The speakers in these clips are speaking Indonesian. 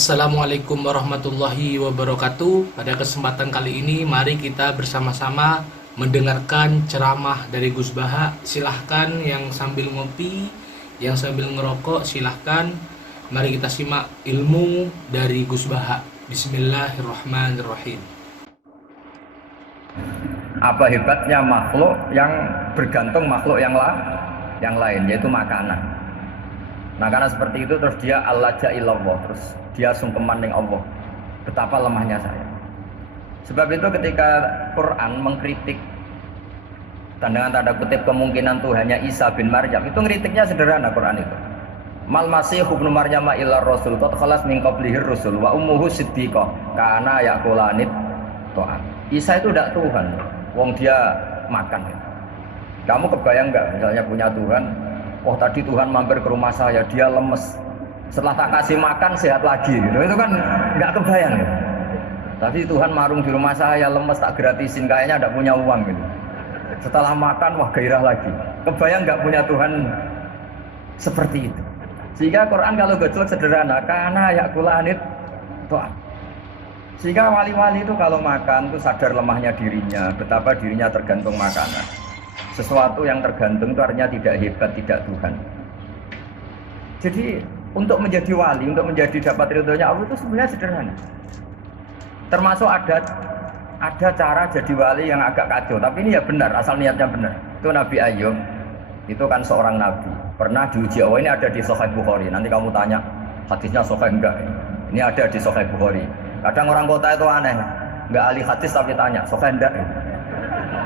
Assalamualaikum warahmatullahi wabarakatuh. Pada kesempatan kali ini mari kita bersama-sama mendengarkan ceramah dari Gus Baha. Silahkan yang sambil ngopi, yang sambil ngerokok silahkan. Mari kita simak ilmu dari Gus Baha. Bismillahirrahmanirrahim. Apa hebatnya makhluk yang bergantung makhluk yang lain, yaitu makanan. Nah karena seperti itu terus dia allaja ilallah, terus dia sungkeman ning Allah. Betapa lemahnya saya. Sebab itu ketika Quran mengkritik dan dengan tanda kutip kemungkinan Tuhannya Isa bin Maryam, itu ngeritiknya sederhana Quran itu. Mal masih ibnu Maryam illa rasul qad khalas min qablihir rusul wa ummuhu siddiqah kana yaqulanit ta'am. Isa itu tidak Tuhan, wong dia makan. Kamu kebayang nggak misalnya punya Tuhan? Oh tadi Tuhan mampir ke rumah saya, dia lemes. Setelah tak kasih makan sehat lagi, gitu. Itu kan nggak kebayang. Gitu. Tapi Tuhan marung di rumah saya, lemes tak gratisin, kayaknya tidak punya uang. Gitu. Setelah makan, wah gairah lagi. Kebayang nggak punya Tuhan seperti itu. Sehingga Quran kalau gojlok sederhana, karena yakulanit to'at. Sehingga wali-wali itu kalau makan itu sadar lemahnya dirinya, betapa dirinya tergantung makanan. Sesuatu yang tergantung itu artinya tidak hebat, tidak Tuhan. Jadi untuk menjadi wali, untuk menjadi dapat ridhonya Allah itu sebenarnya sederhana. Termasuk ada cara jadi wali yang agak kacau, tapi ini ya benar, asal niatnya benar. Itu Nabi Ayub, itu kan seorang nabi, pernah diuji Allah. Ini ada di Sahih Bukhari. Nanti kamu tanya hadisnya sahih enggak? Ini ada di Sahih Bukhari. Kadang orang kota itu aneh, enggak ahli hadis tapi tanya sahih enggak?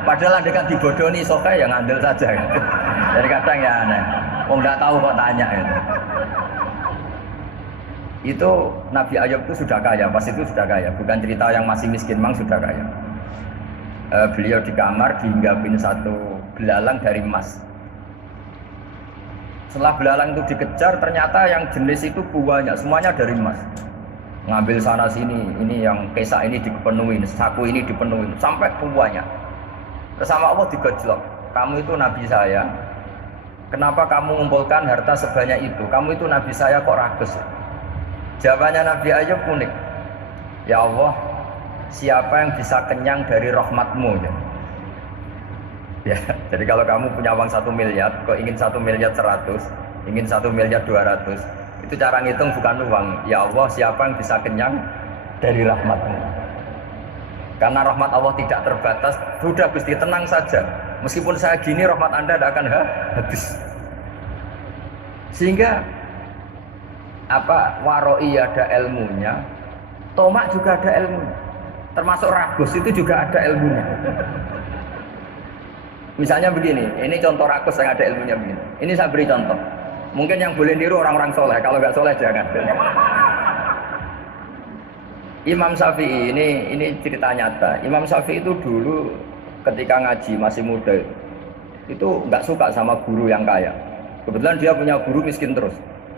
Padahal dekat dibodoni sahih yang ngandel saja. Gitu. Jadi kadang ya aneh. Oh enggak tahu kok tanya gitu. Itu Nabi Ayub itu sudah kaya, pas itu sudah kaya, bukan cerita yang masih miskin, memang sudah kaya. Beliau di kamar dihinggapin satu belalang dari emas. Setelah belalang itu dikejar, ternyata yang jenis itu banyak, semuanya dari emas. Ngambil sana sini, ini yang kesak ini dipenuhi, saku ini dipenuhi, sampai banyak. Bersama Allah digojlok, kamu itu nabi saya, kenapa kamu mengumpulkan harta sebanyak itu? Kamu itu nabi saya kok rakus? Jawabannya Nabi Ayub unik. Ya Allah, siapa yang bisa kenyang dari rahmatmu? Ya, jadi kalau kamu punya uang 1 miliar, kok ingin 1 miliar 100, ingin 1 miliar 200, itu cara ngitung bukan uang. Ya Allah, siapa yang bisa kenyang dari rahmatmu? Karena rahmat Allah tidak terbatas. Sudah Gusti, tenang saja. Meskipun saya gini, rahmat Anda tidak akan habis. Sehingga waroi ada ilmunya, tomak juga ada ilmunya, termasuk ragus itu juga ada ilmunya. Misalnya begini, ini contoh ragus yang ada ilmunya begini. Ini saya beri contoh. Mungkin yang boleh niru orang-orang soleh, kalau nggak soleh jangan. Imam Syafi'i ini cerita nyata. Imam Syafi'i itu dulu ketika ngaji masih muda itu nggak suka sama guru yang kaya. Kebetulan dia punya guru miskin terus.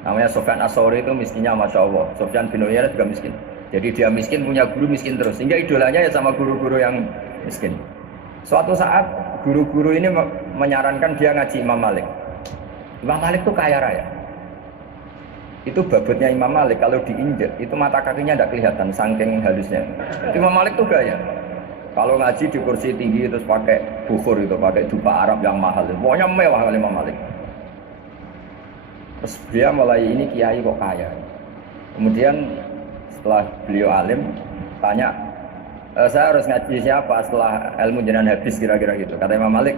Namanya Sufyan As-Tsauri, itu miskinnya Masya Allah. Sufyan bin Uyainah juga miskin. Jadi dia miskin, punya guru miskin terus. Sehingga idolanya ya sama guru-guru yang miskin. Suatu saat guru-guru ini menyarankan dia ngaji Imam Malik. Imam Malik itu kaya raya. Itu babutnya Imam Malik kalau diinjek itu mata kakinya tidak kelihatan saking halusnya. Imam Malik itu gaya. Kalau ngaji di kursi tinggi terus pakai bukhur itu, pakai jubah Arab yang mahal. Pokoknya mewah kali Imam Malik. Terus dia mulai ini kiai kok kaya. Kemudian setelah beliau alim tanya, saya harus ngaji siapa setelah ilmu jenengan habis kira-kira gitu. Kata Imam Malik,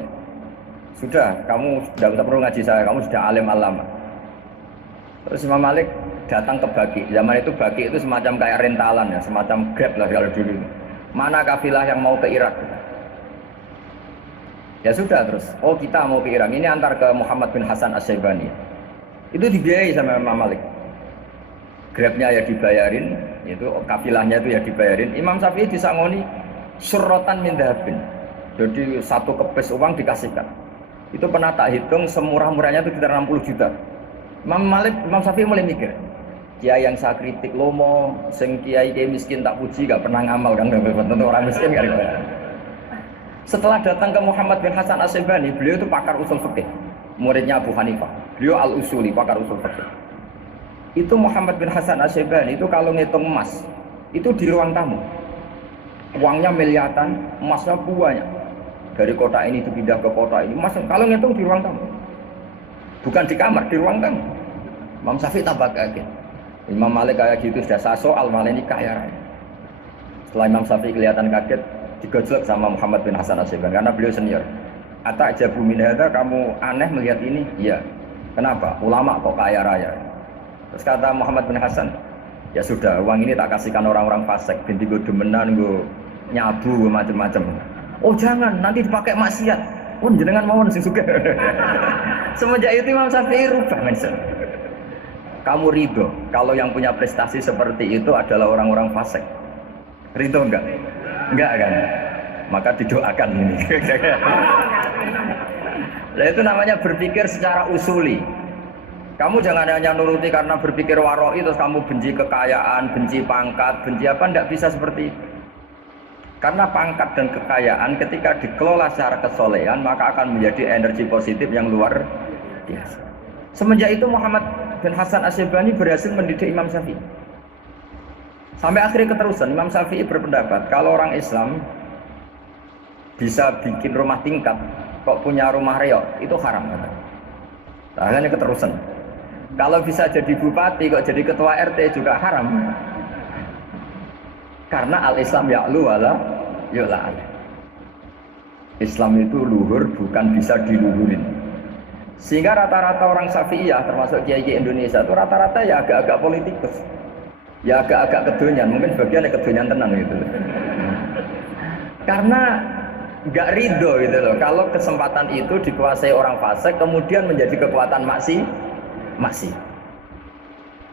sudah kamu tidak usah perlu ngaji saya, kamu sudah alim alama. Terus Imam Malik datang ke Baqi. Zaman itu Baqi itu semacam kayak rentalan ya, semacam Grab lah kalau dulu. Mana kafilah yang mau ke Irak? Ya sudah terus. Oh kita mau ke Irak. Ini antar ke Muhammad bin Hasan As-Syaibani. Itu dibiayai sama Imam Malik. Grabnya ya dibayarin, itu kafilahnya itu ya dibayarin. Imam Syafi'i disangoni surrotan min dhahabin. Jadi satu kepes uang dikasihkan. Itu pernah tak hitung semurah-murahnya itu sekitar 60 juta. Imam Syafi'i mulai mikir, kiai yang saya kritik lomo, sing kiai miskin tak puji, gak pernah ngamal kan, tentu orang miskin kan. Setelah datang ke Muhammad bin Hasan As-Syaibani, beliau itu pakar usul fikih, muridnya Abu Hanifah. Beliau al-usuli, pakar usul fikih. Itu Muhammad bin Hasan Asy-Syaibani itu kalau ngitung emas itu di ruang tamu. Uangnya miliaran, emasnya banyak. Dari kota ini dipindah ke kota ini. Emas kalau ngitung di ruang tamu. Bukan di kamar, di ruang tamu. Imam Syafi'i tambah kaget. Imam Malik kayak gitu sudah sah soal, malah ini kaya raya. Setelah Imam Syafi'i kelihatan kaget, digojlok sama Muhammad bin Hasan Asy-Syaibani karena beliau senior. Ata'jabu min hadza, kamu aneh melihat ini? Iya. Kenapa? Ulama kok kaya raya. Terus kata Muhammad bin Hasan, ya sudah, uang ini tak kasihkan orang-orang fasik, binti gue demenan, gue nyabu, gue macam-macam. Oh jangan, nanti dipakai maksiat. Oh jenengan mawon sing suka. Semenjak itu Imam Syafi'i rubah mindset. Kamu ridho kalau yang punya prestasi seperti itu adalah orang-orang fasik? Ridho enggak? Enggak kan? Maka didoakan ini. Nah, itu namanya berpikir secara usuli. Kamu jangan hanya nuruti karena berpikir waroi terus kamu benci kekayaan, benci pangkat, benci apa, enggak bisa seperti itu. Karena pangkat dan kekayaan ketika dikelola secara kesolehan maka akan menjadi energi positif yang luar biasa. Semenjak itu Muhammad bin Hasan Asy-Syaibani berhasil mendidik Imam Syafi'i. Sampai akhirnya keterusan Imam Syafi'i berpendapat kalau orang Islam bisa bikin rumah tingkat kok punya rumah reok itu haram. Akhirnya keterusan. Kalau bisa jadi bupati kok jadi ketua RT juga haram. Karena al-Islam ya'lu wala yu'la. Islam itu luhur bukan bisa diluhurin. Sehingga rata-rata orang Syafi'iyah termasuk kiai-kiai Indonesia itu rata-rata ya agak-agak politikus. Ya agak-agak kedonyan, mungkin sebagian ya kedonyan tenang gitu. Karena nggak ridho gitu loh. Kalau kesempatan itu dikuasai orang fasik kemudian menjadi kekuatan maksi.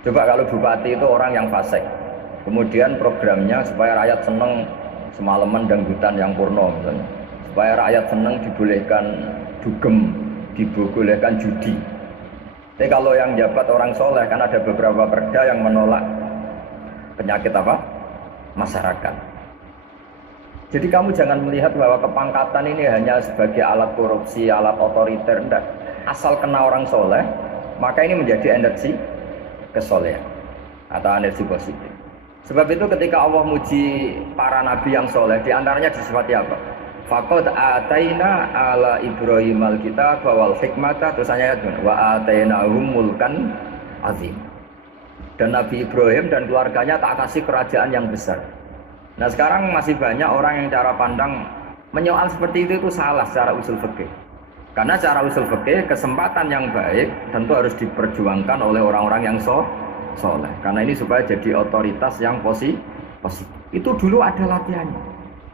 Coba kalau bupati itu orang yang fasik. Kemudian programnya supaya rakyat seneng semalaman dangdutan yang purno misalnya. Supaya rakyat seneng dibolehkan dugem, dibolehkan judi. Tapi kalau yang jabat orang soleh kan ada beberapa perda yang menolak penyakit apa? Masyarakat. Jadi kamu jangan melihat bahwa kepangkatan ini hanya sebagai alat korupsi, alat otoriter, enggak. Asal kena orang soleh, maka ini menjadi energi kesolehan atau energi positif. Sebab itu ketika Allah muji para nabi yang soleh, diantaranya disifati apa? Faqad ataina ala Ibrahim al-kitab wal hikmata, terus ayat wa atainahum mulkan azim. Dan Nabi Ibrahim dan keluarganya tak kasih kerajaan yang besar. Nah sekarang masih banyak orang yang cara pandang menyoal seperti itu salah secara usul fikih. Karena secara usul fikih kesempatan yang baik tentu harus diperjuangkan oleh orang-orang yang soleh. Karena ini supaya jadi otoritas yang positif. Itu dulu ada latihannya.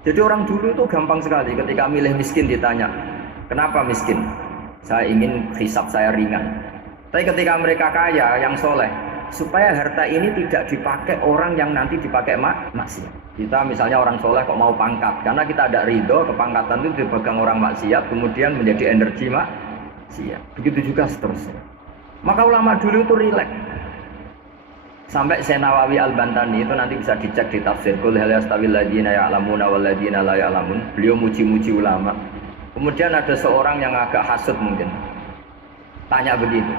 Jadi orang dulu itu gampang sekali ketika milih miskin ditanya, kenapa miskin? Saya ingin hisab saya ringan. Tapi ketika mereka kaya yang soleh, supaya harta ini tidak dipakai orang yang nanti dipakai maksiat. Kita misalnya orang soleh kok mau pangkat, karena kita ada ridho kepangkatan itu dipegang orang maksiat, kemudian menjadi energi maksiat. Begitu juga seterusnya. Maka ulama dulu itu rileks. Sampai Syekh Nawawi Al-Bantani itu nanti bisa dicek di tafsir Qul hal yastawil ladzina ya'lamuna wal ladzina la ya'lamun. Beliau muji-muji ulama. Kemudian ada seorang yang agak hasud mungkin. Tanya begitu.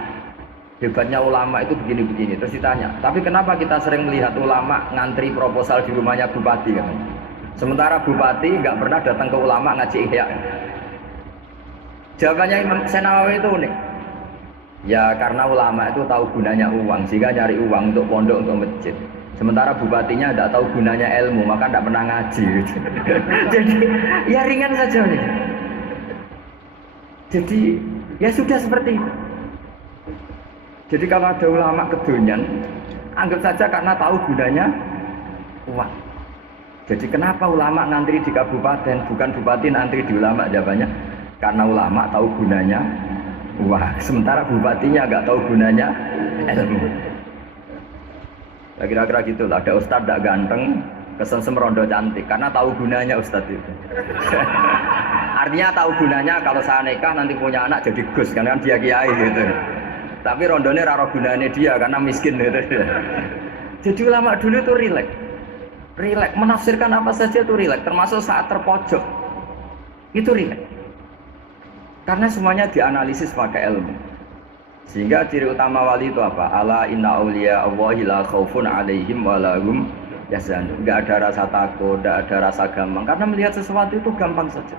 Hebatnya ulama itu begini-begini. Terus ditanya, tapi kenapa kita sering melihat ulama ngantri proposal di rumahnya bupati kan? Sementara bupati nggak pernah datang ke ulama ngaji ihya. Jawabannya Imam Syekh Nawawi itu unik. Ya karena ulama itu tahu gunanya uang, sehingga nyari uang untuk pondok, untuk masjid. Sementara bupatinya tidak tahu gunanya ilmu, maka tidak pernah ngaji. Jadi ya ringan saja nih. Jadi ya sudah seperti itu. Jadi kalau ada ulama kedonyan, anggap saja karena tahu gunanya uang. Jadi kenapa ulama ngantri di kabupaten, bukan bupati ngantri di ulama? Jawabannya karena ulama tahu gunanya uang, sementara bupatinya nggak tahu gunanya ilmu. Ya, kira-kira gitulah. Ada ustadz tidak ganteng, kesem rondo cantik, karena tahu gunanya ustadz itu. Artinya tahu gunanya kalau saya nikah nanti punya anak jadi gus, kan dia kiai gitu. Tapi rondonya raro gunanya dia karena miskin gitu. Jadi ulama dulu itu rileks, menafsirkan apa saja itu rileks, termasuk saat terpojok itu rileks. Karena semuanya dianalisis pakai ilmu. Sehingga ciri utama wali itu apa? Ala inna awliya Allahi la khaufun alaihim wa lahum yahzanun. Enggak ada rasa takut, enggak ada rasa gampang karena melihat sesuatu itu gampang saja.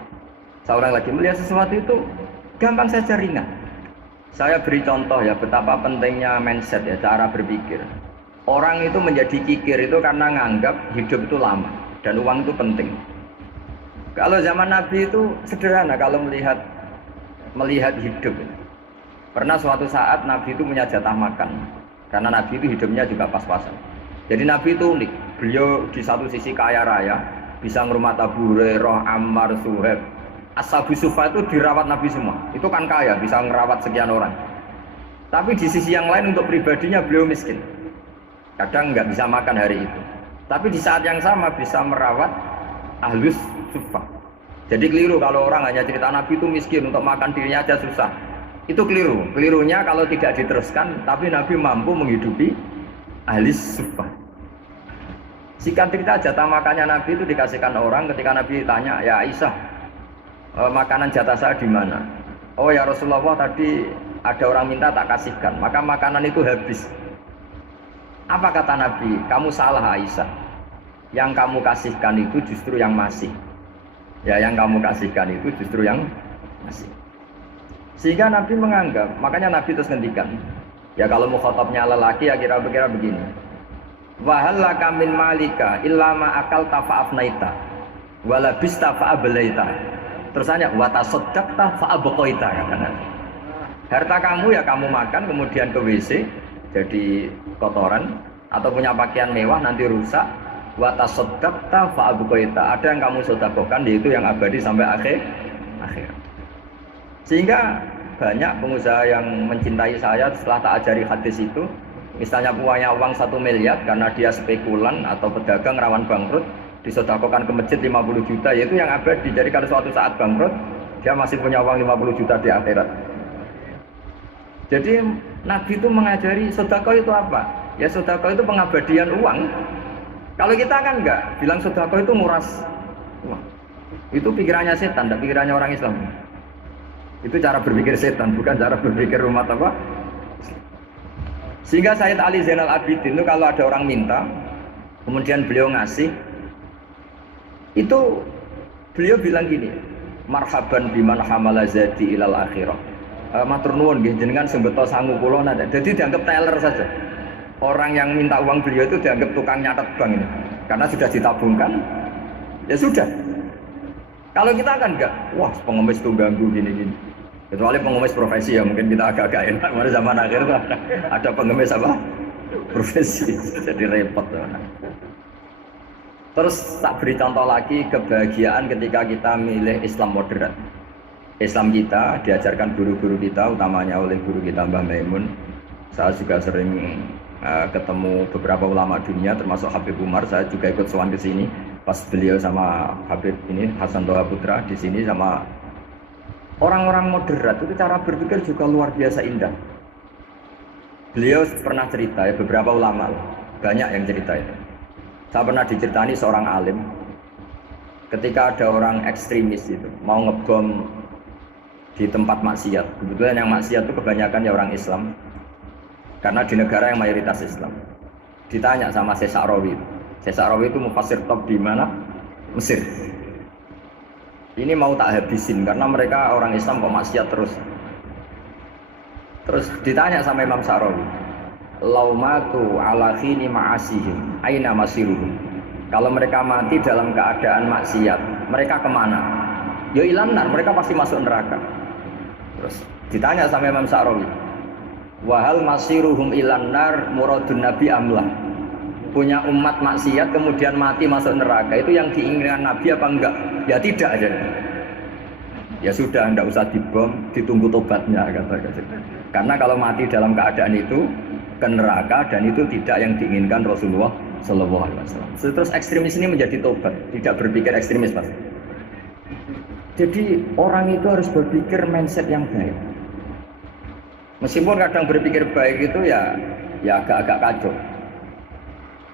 Seorang lagi melihat sesuatu itu gampang saja, ringan. Saya beri contoh ya betapa pentingnya mindset ya, cara berpikir. Orang itu menjadi kikir itu karena nganggap hidup itu lama dan uang itu penting. Kalau zaman Nabi itu sederhana kalau melihat hidup. Pernah suatu saat Nabi itu punya jatah makan karena Nabi itu hidupnya juga pas-pasan. Jadi Nabi itu unik. Beliau di satu sisi kaya raya, bisa ngurmat Abu Hurairah, Ammar, Suhaib. Ashabu Sufa itu dirawat Nabi semua. Itu kan kaya, bisa ngerawat sekian orang. Tapi di sisi yang lain untuk pribadinya beliau miskin. Kadang nggak bisa makan hari itu. Tapi di saat yang sama bisa merawat Ahlus Sufa. Jadi keliru kalau orang hanya cerita Nabi itu miskin, untuk makan dirinya aja susah. Itu keliru. Kelirunya kalau tidak diteruskan, tapi Nabi mampu menghidupi Ahlus Sufa. Singkat cerita jatah makannya Nabi itu dikasihkan orang ketika Nabi tanya, ya Aisyah, makanan jatah saya di mana? Oh ya Rasulullah, tadi ada orang minta tak kasihkan, maka makanan itu habis. Apa kata Nabi? Kamu salah Aisyah. Yang kamu kasihkan itu justru yang masih. Ya, yang kamu kasihkan itu justru yang masih. Sehingga Nabi menganggap, makanya Nabi terus ngendikan. Ya kalau mukhatabnya lelaki ya kira-kira begini. Wahallaka min malika illa ma akalta fa'afnaita wala bista fa'ablaita. Terus tanya wa tasaddaqta fa'abqaita, kata Nabi. Harta kamu ya kamu makan kemudian ke WC jadi kotoran, atau punya pakaian mewah nanti rusak. Wa tasaddaqta fa'abqaita. Ada yang kamu sedekahkan yaitu yang abadi sampai akhir. Sehingga banyak pengusaha yang mencintai saya setelah tak ajari hadis itu, misalnya punya uang 1 miliar karena dia spekulan atau pedagang rawan bangkrut, disedekahkan ke masjid 50 juta, yaitu yang abadi. Jadi kalau suatu saat bangkrut, dia masih punya uang 50 juta di akhirat. Jadi Nabi itu mengajari sedekah itu apa? Ya sedekah itu pengabadian uang. Kalau kita kan enggak, bilang sedekah itu nguras uang. Itu pikirannya setan, tidak pikirannya orang Islam. Itu cara berpikir setan, bukan cara berpikir umat apa. Sehingga Sayyid Ali Zainal Abidin itu kalau ada orang minta, kemudian beliau ngasih, itu beliau bilang gini, marhaban biman hamala zadi ilal akhirah. Matur nuwun nggih jenengan sing beto sangu kula nada. Jadi dianggap teller saja. Orang yang minta uang beliau itu dianggap tukang nyatet bank ini. Karena sudah ditabungkan, ya sudah. Kalau kita kan enggak, wah pengemis itu ganggu gini-gini. Kecuali pengemis profesi ya mungkin kita agak-agak enak. Pada zaman akhir tuh ada pengemis apa? Profesi, jadi repot. Terus tak beri contoh lagi kebahagiaan ketika kita milih Islam moderat. Islam kita diajarkan guru-guru kita, utamanya oleh guru kita Mbah Maimun. Saya juga sering ketemu beberapa ulama dunia, termasuk Habib Umar. Saya juga ikut sowan ke sini pas beliau sama Habib ini Hasan Toha Putra di sini sama orang-orang moderat. Itu cara berpikir juga luar biasa indah. Beliau pernah cerita ya, beberapa ulama banyak yang cerita itu. Saya pernah diceritani seorang alim ketika ada orang ekstremis itu mau ngebom di tempat maksiat. Kebetulan yang maksiat itu kebanyakan ya orang Islam, karena di negara yang mayoritas Islam. Ditanya sama Syekh Sa'rawi. Syekh Sa'rawi itu mufassir top di mana? Mesir. Ini mau tak habisin karena mereka orang Islam kok maksiat terus. Terus ditanya sama Imam Sa'rawi, laumatu ala khini ma'asihim aina masiruhum. Kalau mereka mati dalam keadaan maksiat, mereka kemana? Ya ilanar, mereka pasti masuk neraka. Terus ditanya sama Imam Sa'rawi, wahal masiruhum ilanar muradun nabi amlah. Punya umat maksiat kemudian mati masuk neraka, itu yang diinginkan Nabi apa enggak? Ya tidak aja. Ya sudah, enggak usah dibom, ditunggu tobatnya kata. Karena kalau mati dalam keadaan itu ke neraka, dan itu tidak yang diinginkan Rasulullah Shallallahu Alaihi Wasallam. Terus ekstremis ini menjadi tobat, tidak berpikir ekstremis pasti. Jadi orang itu harus berpikir mindset yang baik. Meskipun kadang berpikir baik itu ya agak-agak kacau.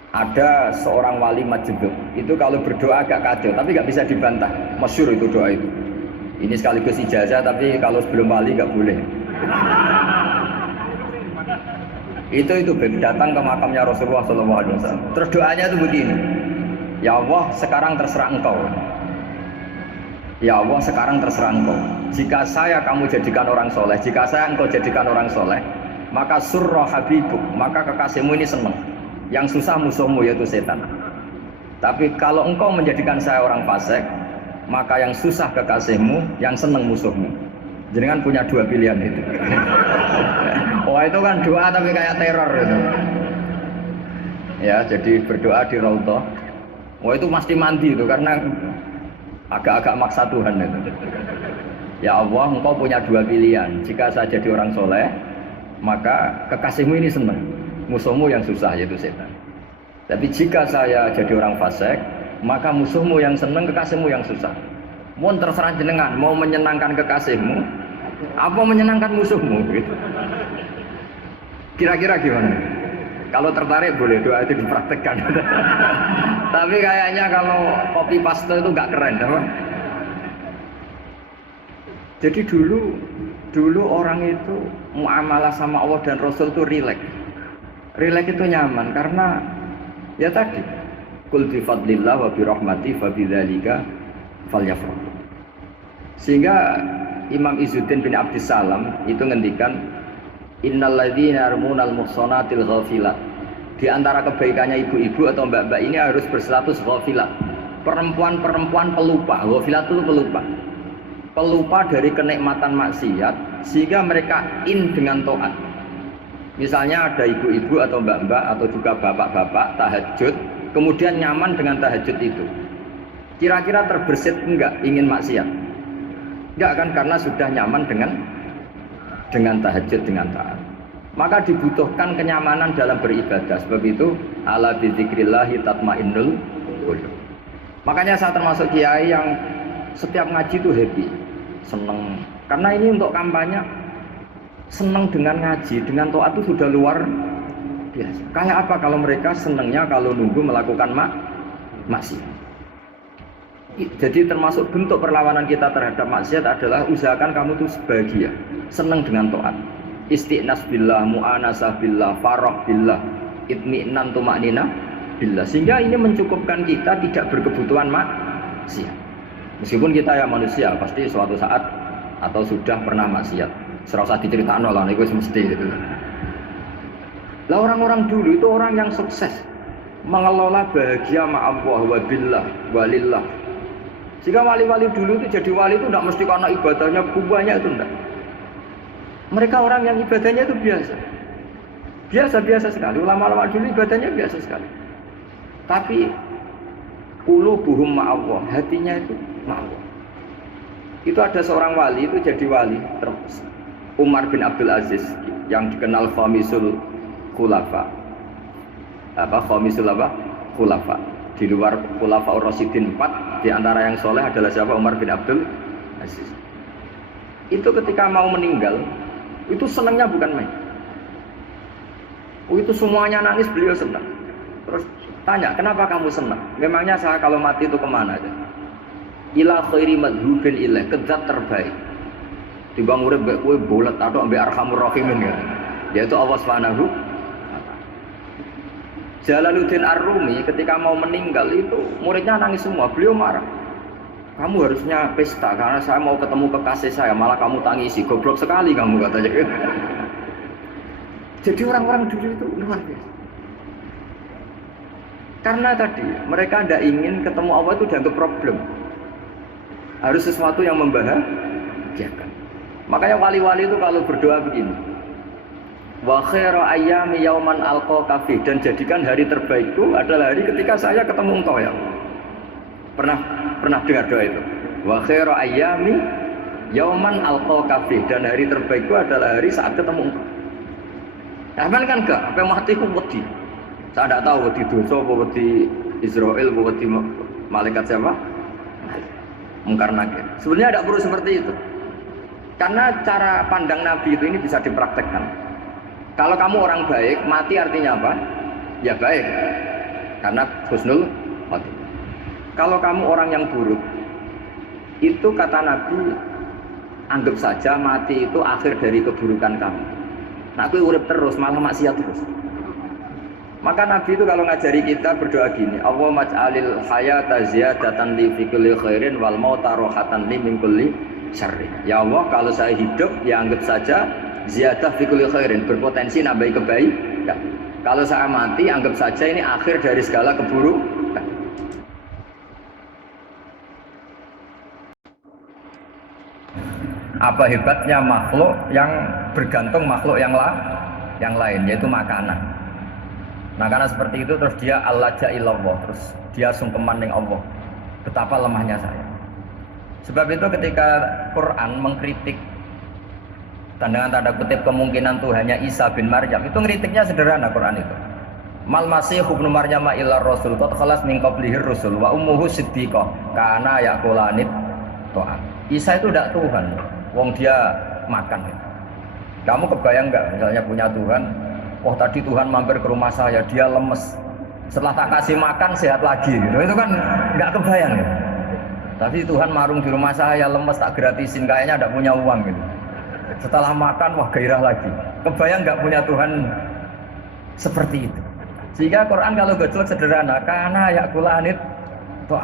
Ada seorang wali Majnun itu kalau berdoa agak kacau, tapi nggak bisa dibantah. Masyhur itu doa itu. Ini sekaligus ijazah, tapi kalau sebelum wali nggak boleh. Itu datang ke makamnya Rasulullah SAW. Terus doanya itu begini, ya Allah sekarang terserah engkau. Ya Allah sekarang terserah engkau. Jika saya kamu jadikan orang soleh, jika saya engkau jadikan orang soleh, maka surra habibuk, maka kekasihmu ini senang. Yang susah musuhmu yaitu setan. Tapi kalau engkau menjadikan saya orang fasik, maka yang susah kekasihmu, yang senang musuhmu. Jenengan punya dua pilihan itu. Wah itu kan doa tapi kayak teror itu. Ya jadi berdoa di Raudhah. Wah itu mesti mandi itu karena agak-agak maksa Tuhan itu. Ya Allah, engkau punya dua pilihan. Jika saya jadi orang soleh, maka kekasihmu ini senang, musuhmu yang susah yaitu setan. Tapi jika saya jadi orang fasik, maka musuhmu yang senang, kekasihmu yang susah. Mohon terserah jenengan, mau menyenangkan kekasihmu, apa menyenangkan musuhmu gitu. Kira-kira gimana? Kalau tertarik boleh doa itu dipraktekkan. Tapi kayaknya kalau copy paste itu nggak keren, apa? Jadi dulu orang itu muamalah sama Allah dan Rasul itu rileks. Rileks itu nyaman karena ya tadi, qul bi fadlillah wa bi rahmati fa bidzalika falyafrahu. Sehingga Imam Izzuddin bin Abdissalam itu ngendikan innalladzina yarmunal muhsanatil ghafilat. Di antara kebaikannya ibu-ibu atau mbak-mbak ini harus berstatus ghafilat. Perempuan-perempuan pelupa. Ghafilat itu pelupa. Pelupa dari kenikmatan maksiat sehingga mereka dengan taat. Misalnya ada ibu-ibu atau mbak-mbak atau juga bapak-bapak tahajud, kemudian nyaman dengan tahajud itu. Kira-kira terbersit enggak ingin maksiat? Enggak kan, karena sudah nyaman dengan tahajud, dengan taat. Maka dibutuhkan kenyamanan dalam beribadah. Sebab itu ala bidzikrillahi tatmainnul qulub. Makanya saya termasuk kiai yang setiap ngaji itu happy, seneng. Karena ini untuk kampanye, seneng dengan ngaji, dengan taat itu sudah luar biasa. Kayak apa kalau mereka senengnya kalau nunggu melakukan maksiat. Jadi termasuk bentuk perlawanan kita terhadap maksiat adalah usahakan kamu tuh bahagia, senang dengan taat. Istiqnas billah, mu'anasah billah, farah billah, itmi'nan tumaknina billah. Sehingga ini mencukupkan kita tidak berkebutuhan maksiat. Meskipun kita ya manusia, pasti suatu saat atau sudah pernah maksiat. Serasa diceritakan lah, itu mesti gitu. Lah orang-orang dulu itu orang yang sukses mengelola bahagia ma'allah wa billah walillah. Jika wali-wali dulu itu jadi wali itu tidak mesti karena ibadahnya banyak, itu enggak. Mereka orang yang ibadahnya itu biasa sekali. Ulama-ulama dulu ibadahnya biasa sekali. Tapi qulubuhum ma'allah, hatinya itu ma'allah. Itu ada seorang wali itu jadi wali, Umar bin Abdul Aziz yang dikenal khamisul khulafa. Khulafa. Di luar Khulafa Ar-Rasyidin 4, di antara yang soleh adalah siapa? Umar bin Abdul Aziz. Itu ketika mau meninggal, itu senangnya bukan main. Itu semuanya nangis, beliau senang. Terus tanya, kenapa kamu senang? Memangnya saya kalau mati itu kemana aja? Ila khairi madhubin ilah, ke zat terbaik. Timbang urip mbek kowe bolet atau mbek Arhamur Rahimin ya. Yaitu Allah Subhanahu. Jalaluddin Ar-Rumi ketika mau meninggal itu muridnya nangis semua, beliau marah. Kamu harusnya pesta karena saya mau ketemu kekasih saya, malah kamu tangisi, goblok sekali kamu katanya. Jadi orang-orang dulu itu luar biasa. Karena tadi mereka tidak ingin ketemu Allah itu dianggap problem. Harus sesuatu yang membahagiakan. Makanya wali-wali itu kalau berdoa begini. Wa khairu ayyami yauman alqa fi, dan jadikan hari terbaikku adalah hari ketika saya ketemu engkau ya Allah. Pernah dengar doa itu? Wa khairu ayyami yauman alqa fi, dan hari terbaikku adalah hari saat ketemu engkau. Aman kan enggak? Apa matiku wedi. Saya tidak tahu wedi dosa apa wedi Israel apa wedi malaikat siapa? Mungkar nakir. Sebenarnya tidak perlu seperti itu. Karena cara pandang Nabi itu ini bisa dipraktekkan. Kalau kamu orang baik, mati artinya apa? Ya baik, karena husnul khotimah. Kalau kamu orang yang buruk, itu kata Nabi, anggap saja mati itu akhir dari keburukan kamu. Nah, kowe urip terus malah maksiat terus. Maka Nabi itu kalau ngajari kita berdoa gini, Allahumma ij'alil hayata ziyadatan li fi kulli khairin wal mauta rohatan li min kulli syarrin. Ya Allah, kalau saya hidup ya anggap saja ziyadah fi kulli khairin, berpotensi nambahi kebaikan. Kalau saya mati anggap saja ini akhir dari segala keburukan. Apa hebatnya makhluk yang bergantung makhluk yang lain, yaitu makanan. Nah, karena seperti itu terus dia allaja ilallah, terus dia sungkeman dengan Allah. Betapa lemahnya saya. Sebab itu ketika Quran mengkritik dan dengan tanda kutip kemungkinan Tuhannya Isa bin Maryam, itu ngeritiknya sederhana Quran itu. Mal masih ibnu Maryam illa rasul qad khalas min qablihi rusul wa ummuhu siddiqah kana yaqulanit ta'am. Isa itu tidak Tuhan, wong dia makan. Kamu kebayang nggak misalnya punya Tuhan? Oh, tadi Tuhan mampir ke rumah saya, dia lemes. Setelah tak kasih makan sehat lagi. Itu kan nggak kebayang ya. Tapi Tuhan marung di rumah saya, lemes tak gratisin, kayaknya tidak punya uang gitu. Setelah makan wah gairah lagi. Kebayang nggak punya Tuhan seperti itu. Sehingga Quran kalau gojlok sederhana, karena yakulanit toh.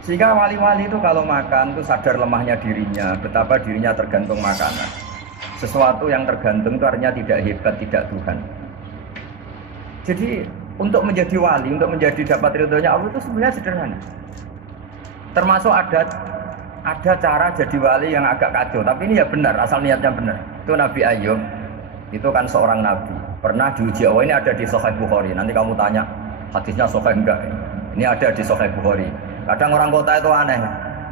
Sehingga wali-wali itu kalau makan itu sadar lemahnya dirinya, betapa dirinya tergantung makanan. Sesuatu yang tergantung itu artinya tidak hebat, tidak Tuhan. Jadi untuk menjadi wali, untuk menjadi dapat ridhonya Allah itu sebenarnya sederhana. Termasuk ada cara jadi wali yang agak kacau, tapi ini ya benar, asal niatnya benar. Itu Nabi Ayub, itu kan seorang nabi, pernah diuji Allah. Ini ada di Sahih Bukhari. Nanti kamu tanya hadisnya sahih enggak? Ini ada di Sahih Bukhari. Kadang orang kota itu aneh,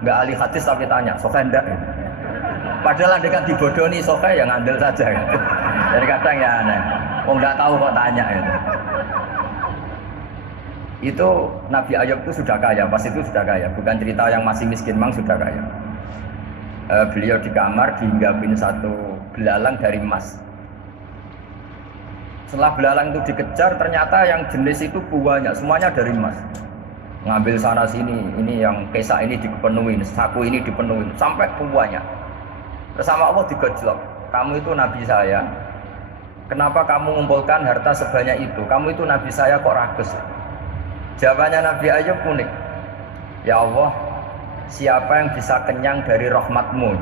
enggak ahli hadis tapi tanya sahih enggak? Padahal dekat dibodoni sahih yang ngandel saja. Jadi kadang ya aneh. Oh enggak tahu kok tanya gitu. Itu Nabi Ayub itu sudah kaya, pas itu sudah kaya, bukan cerita yang masih miskin, memang sudah kaya. Beliau di kamar dihinggapin satu belalang dari emas. Setelah belalang itu dikejar, ternyata yang jenis itu banyak, semuanya dari emas. Ngambil sana sini, ini yang kesak ini dipenuhin, saku ini dipenuhin, sampai banyak. Bersama Allah digojlok, kamu itu Nabi saya, kenapa kamu mengumpulkan harta sebanyak itu? Kamu itu Nabi saya kok rakus? Jawabannya Nabi Ayub unik. Ya Allah, siapa yang bisa kenyang dari rahmatmu?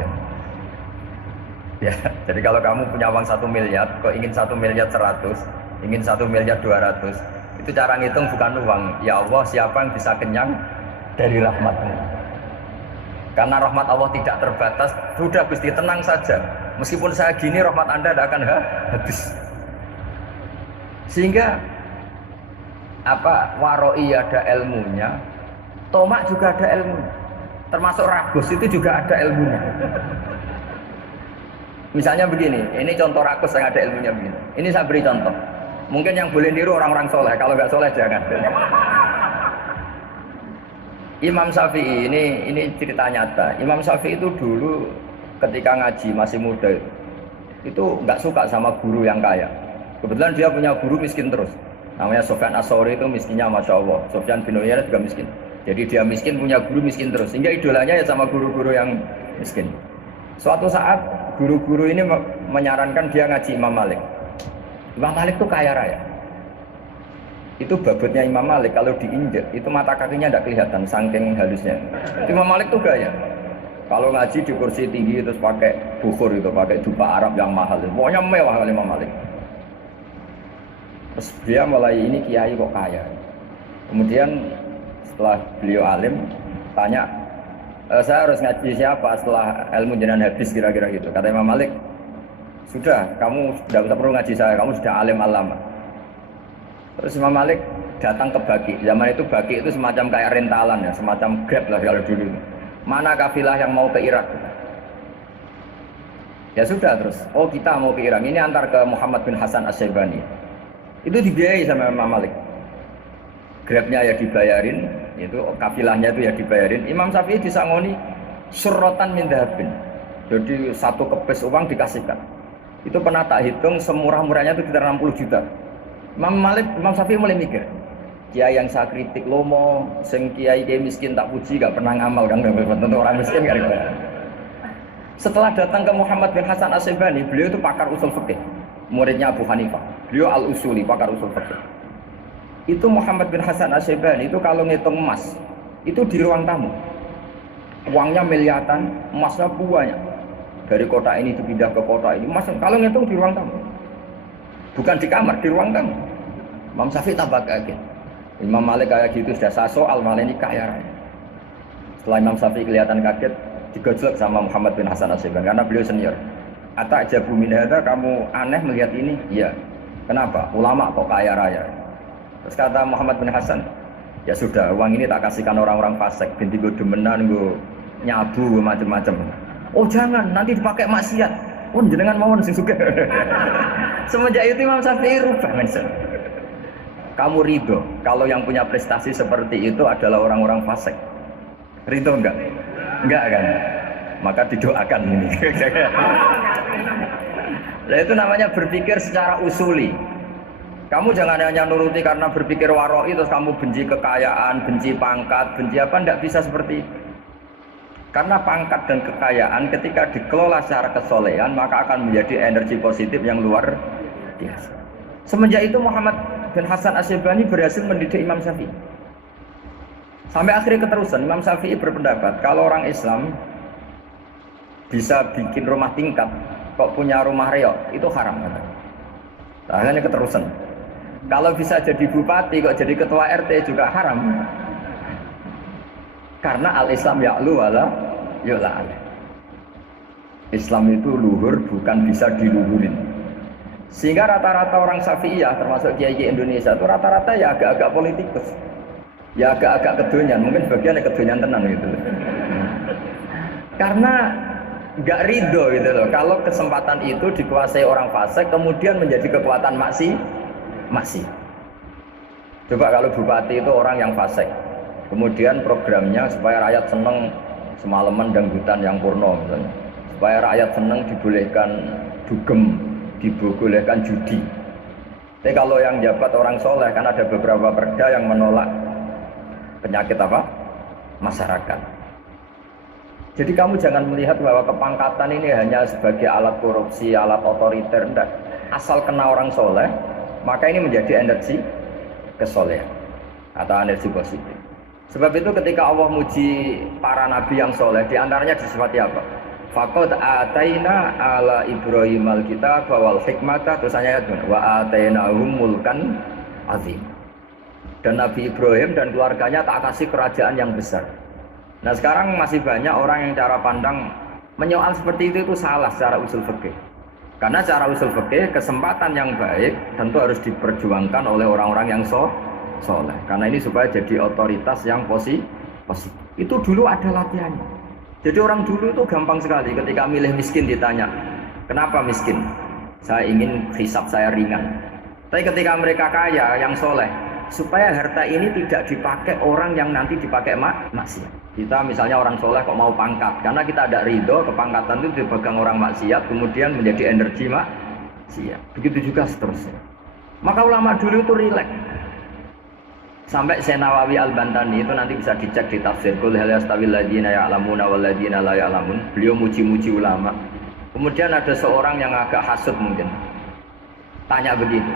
Ya, jadi kalau kamu punya uang 1 miliar, kok ingin 1 miliar 100, ingin 1 miliar 200, itu cara ngitung bukan uang. Ya Allah, siapa yang bisa kenyang dari rahmatmu? Karena rahmat Allah tidak terbatas. Sudah Gusti, tenang saja. Meskipun saya gini, rahmat Anda tidak akan habis. Sehingga waroi ada ilmunya, tomak juga ada ilmunya, termasuk ragus itu juga ada ilmunya. Misalnya begini, ini contoh ragus yang ada ilmunya begini. Ini saya beri contoh. Mungkin yang boleh niru orang-orang soleh, kalau nggak soleh jangan. Imam Syafi'i ini cerita nyata. Imam Syafi'i itu dulu ketika ngaji masih muda itu nggak suka sama guru yang kaya. Kebetulan dia punya guru miskin terus. Namanya Sufyan As-Tsauri, itu miskinnya Masya Allah. Sufyan bin Uyainah juga miskin. Jadi dia miskin, punya guru miskin terus. Sehingga idolanya ya sama guru-guru yang miskin. Suatu saat guru-guru ini menyarankan dia ngaji Imam Malik. Imam Malik itu kaya raya. Itu babutnya Imam Malik kalau diinjek itu mata kakinya tidak kelihatan saking halusnya. Imam Malik tuh gaya. Kalau ngaji di kursi tinggi terus pakai bukhur itu, pakai jubah Arab yang mahal. Pokoknya mewah kali Imam Malik. Terus dia mulai ini kiai kok kaya. Kemudian setelah beliau alim tanya, saya harus ngaji siapa setelah ilmu jenengan habis kira-kira gitu. Kata Imam Malik, sudah kamu tidak usah perlu ngaji saya, kamu sudah alim alama. Terus Imam Malik datang ke Baki. Zaman itu Baki itu semacam kayak rentalan ya, semacam Grab lah kalau dulu. Mana kafilah yang mau ke Irak? Ya sudah terus. Oh kita mau ke Irak. Ini antar ke Muhammad bin Hasan As-Syaibani. Itu dibiayai sama Imam Malik. Grabnya ya dibayarin, itu kafilahnya itu ya dibayarin. Imam Syafi'i disangoni surrotan min dhahabin. Jadi satu kepes uang dikasihkan. Itu pernah tak hitung semurah-murahnya itu sekitar 60 juta. Imam Syafi'i mulai mikir, kiai yang saya kritik lomo, sing kiai miskin tak puji, gak pernah ngamal kan, tentu orang miskin gak ada. Setelah datang ke Muhammad bin Hasan As-Syaibani, beliau itu pakar usul fikih. muridnya Abu Hanifah. Beliau al-usuli, pakar usul fikih. Itu Muhammad bin Hasan Asy-Syaibani itu kalau ngitung emas, itu di ruang tamu. Uangnya miliaran, emasnya banyak. Dari kota ini dipindah ke kota ini, emas kalau ngitung di ruang tamu. Bukan di kamar, di ruang tamu. Imam Syafi'i tambah kaget. Imam Malik kayak gitu sudah saso, al-Malik ini kaya raya. Setelah Imam Syafi'i kelihatan kaget, digojlok sama Muhammad bin Hasan Asy-Syaibani karena beliau senior. Ata'jabu min hadza, kamu aneh melihat ini? Iya. Kenapa? Ulama kok kaya raya. Terus kata Muhammad bin Hasan, ya sudah, uang ini tak kasihkan orang-orang fasik, ganti gue demenan, gue nyabu, gue macam-macam. Oh jangan, nanti dipakai maksiat. Oh jenengan mawon sing suka. Semenjak itu Imam Syafi'i rubah mention. Kamu ridho kalau yang punya prestasi seperti itu adalah orang-orang fasik? Ridho enggak? Enggak kan? Maka didoakan ini. Nah, itu namanya berpikir secara usuli. Kamu jangan hanya nuruti karena berpikir waroi terus kamu benci kekayaan, benci pangkat, benci apa, tidak bisa seperti itu. Karena pangkat dan kekayaan ketika dikelola secara kesolehan maka akan menjadi energi positif yang luar biasa. Semenjak itu Muhammad bin Hasan Asy-Syaibani berhasil mendidik Imam Syafi'i. Sampai akhirnya keterusan Imam Syafi'i berpendapat kalau orang Islam bisa bikin rumah tingkat kok punya rumah reok itu haram. Akhirnya keterusan. Kalau bisa jadi bupati kok jadi ketua RT juga haram. Karena al-Islam ya'lu wala yu'la. Islam itu luhur bukan bisa diluhurin. Sehingga rata-rata orang Syafi'iyah termasuk kiai-kiai Indonesia itu rata-rata ya agak-agak politikus. Ya agak-agak kedonyan, mungkin sebagian ya kedonyan tenan gitu. Karena nggak ridho gitu loh. Kalau kesempatan itu dikuasai orang fasik kemudian menjadi kekuatan maksi. Coba kalau bupati itu orang yang fasik. Kemudian programnya supaya rakyat seneng semalaman dangdutan yang purno misalnya. Supaya rakyat seneng dibolehkan dugem, dibolehkan judi. Tapi kalau yang jabat orang soleh kan ada beberapa perda yang menolak penyakit apa? Masyarakat. Jadi kamu jangan melihat bahwa kepangkatan ini hanya sebagai alat korupsi, alat otoriter, enggak. Asal kena orang soleh, maka ini menjadi energi kesolehan atau energi positif. Sebab itu ketika Allah muji para nabi yang soleh, diantaranya disifati apa? Faqad ataina ala Ibrahim al-kitab wal hikmata, terusannya wa atainahum mulkan azim. Dan Nabi Ibrahim dan keluarganya tak kasih kerajaan yang besar. Nah sekarang masih banyak orang yang cara pandang menyoal seperti itu salah secara usul fikih. Karena secara usul fikih kesempatan yang baik tentu harus diperjuangkan oleh orang-orang yang soleh. Karena ini supaya jadi otoritas yang positif. Itu dulu ada latihannya. Jadi orang dulu itu gampang sekali ketika milih miskin ditanya, kenapa miskin? Saya ingin hisab saya ringan. Tapi ketika mereka kaya yang soleh, supaya harta ini tidak dipakai orang yang nanti dipakai maksiat. Kita misalnya orang soleh kok mau pangkat, karena kita ada ridho kepangkatan itu dipegang orang maksiat, kemudian menjadi energi maksiat. Begitu juga seterusnya. Maka ulama dulu itu rileks. Sampai Syekh Nawawi Al-Bantani itu nanti bisa dicek di tafsir Qul hal yastawil ladzina ya'lamuna wal ladzina la ya'lamun. Beliau muji-muji ulama. Kemudian ada seorang yang agak hasud mungkin. Tanya begitu.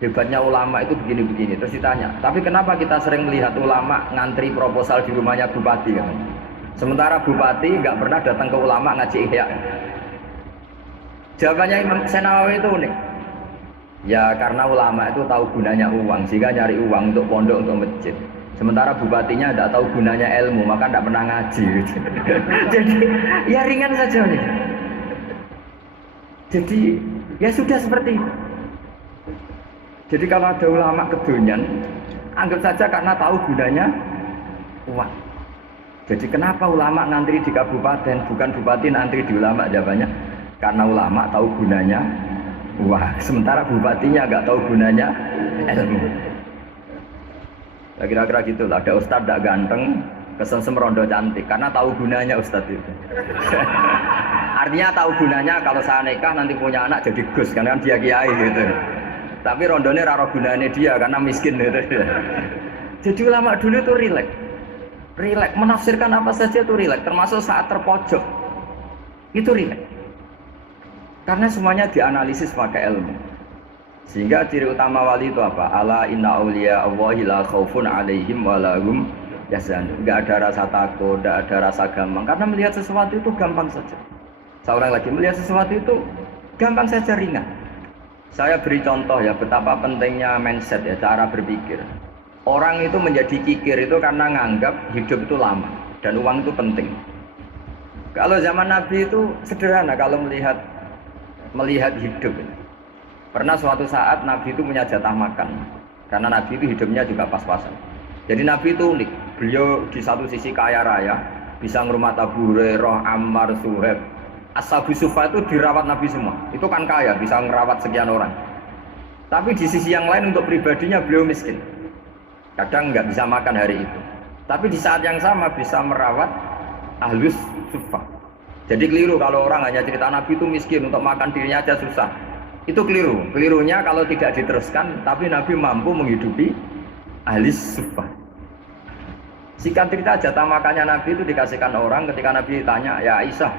Hebatnya ulama itu begini-begini. Terus ditanya, tapi kenapa kita sering melihat ulama ngantri proposal di rumahnya bupati kan? Sementara bupati nggak pernah datang ke ulama ngaji ihya. Jawabannya Imam Syekh Nawawi itu unik. Ya karena ulama itu tahu gunanya uang, sehingga nyari uang untuk pondok, untuk masjid. Sementara bupatinya tidak tahu gunanya ilmu, maka tidak pernah ngaji. Jadi ya ringan saja nih. Jadi ya sudah seperti itu. Jadi kalau ada ulama kedonyan, anggap saja karena tahu gunanya uang. Jadi kenapa ulama ngantri di kabupaten, bukan bupati ngantri di ulama? Jawabannya karena ulama tahu gunanya uang, sementara bupatinya nggak tahu gunanya ilmu. Ya, kira-kira gitu lah. Ada ustadz tidak ganteng, kesem rondo cantik, karena tahu gunanya ustadz itu. Artinya tahu gunanya kalau saya nikah nanti punya anak jadi gus, karena dia kiai gitu. Tapi rondonya raro gunanya dia karena miskin gitu. Jadi ulama dulu itu rileks, menafsirkan apa saja itu rileks, termasuk saat terpojok itu rileks. Karena semuanya dianalisis pakai ilmu. Sehingga ciri utama wali itu apa? Ala inna awliya Allahi la khaufun alaihim wa lahum yahzanun. Enggak ada rasa takut, enggak ada rasa gampang. Karena melihat sesuatu itu gampang saja. Seorang lagi melihat sesuatu itu gampang saja, ringan. Saya beri contoh ya betapa pentingnya mindset ya, cara berpikir. Orang itu menjadi kikir itu karena nganggap hidup itu lama dan uang itu penting. Kalau zaman Nabi itu sederhana kalau melihat hidup. Pernah suatu saat Nabi itu punya jatah makan. Karena Nabi itu hidupnya juga pas-pasan. Jadi Nabi itu unik. Beliau di satu sisi kaya raya, bisa ngurmat Abu Hurairah, Ammar, Suhaib. Ashabu Sufa itu dirawat Nabi semua. Itu kan kaya, bisa ngerawat sekian orang. Tapi di sisi yang lain untuk pribadinya beliau miskin. Kadang nggak bisa makan hari itu. Tapi di saat yang sama bisa merawat Ahlus Sufa. Jadi keliru kalau orang hanya cerita Nabi itu miskin, untuk makan dirinya aja susah. Itu keliru. Kelirunya kalau tidak diteruskan, tapi Nabi mampu menghidupi Ahlus Sufa. Singkat cerita, jatah makannya Nabi itu dikasihkan orang ketika Nabi ditanya, ya Aisyah,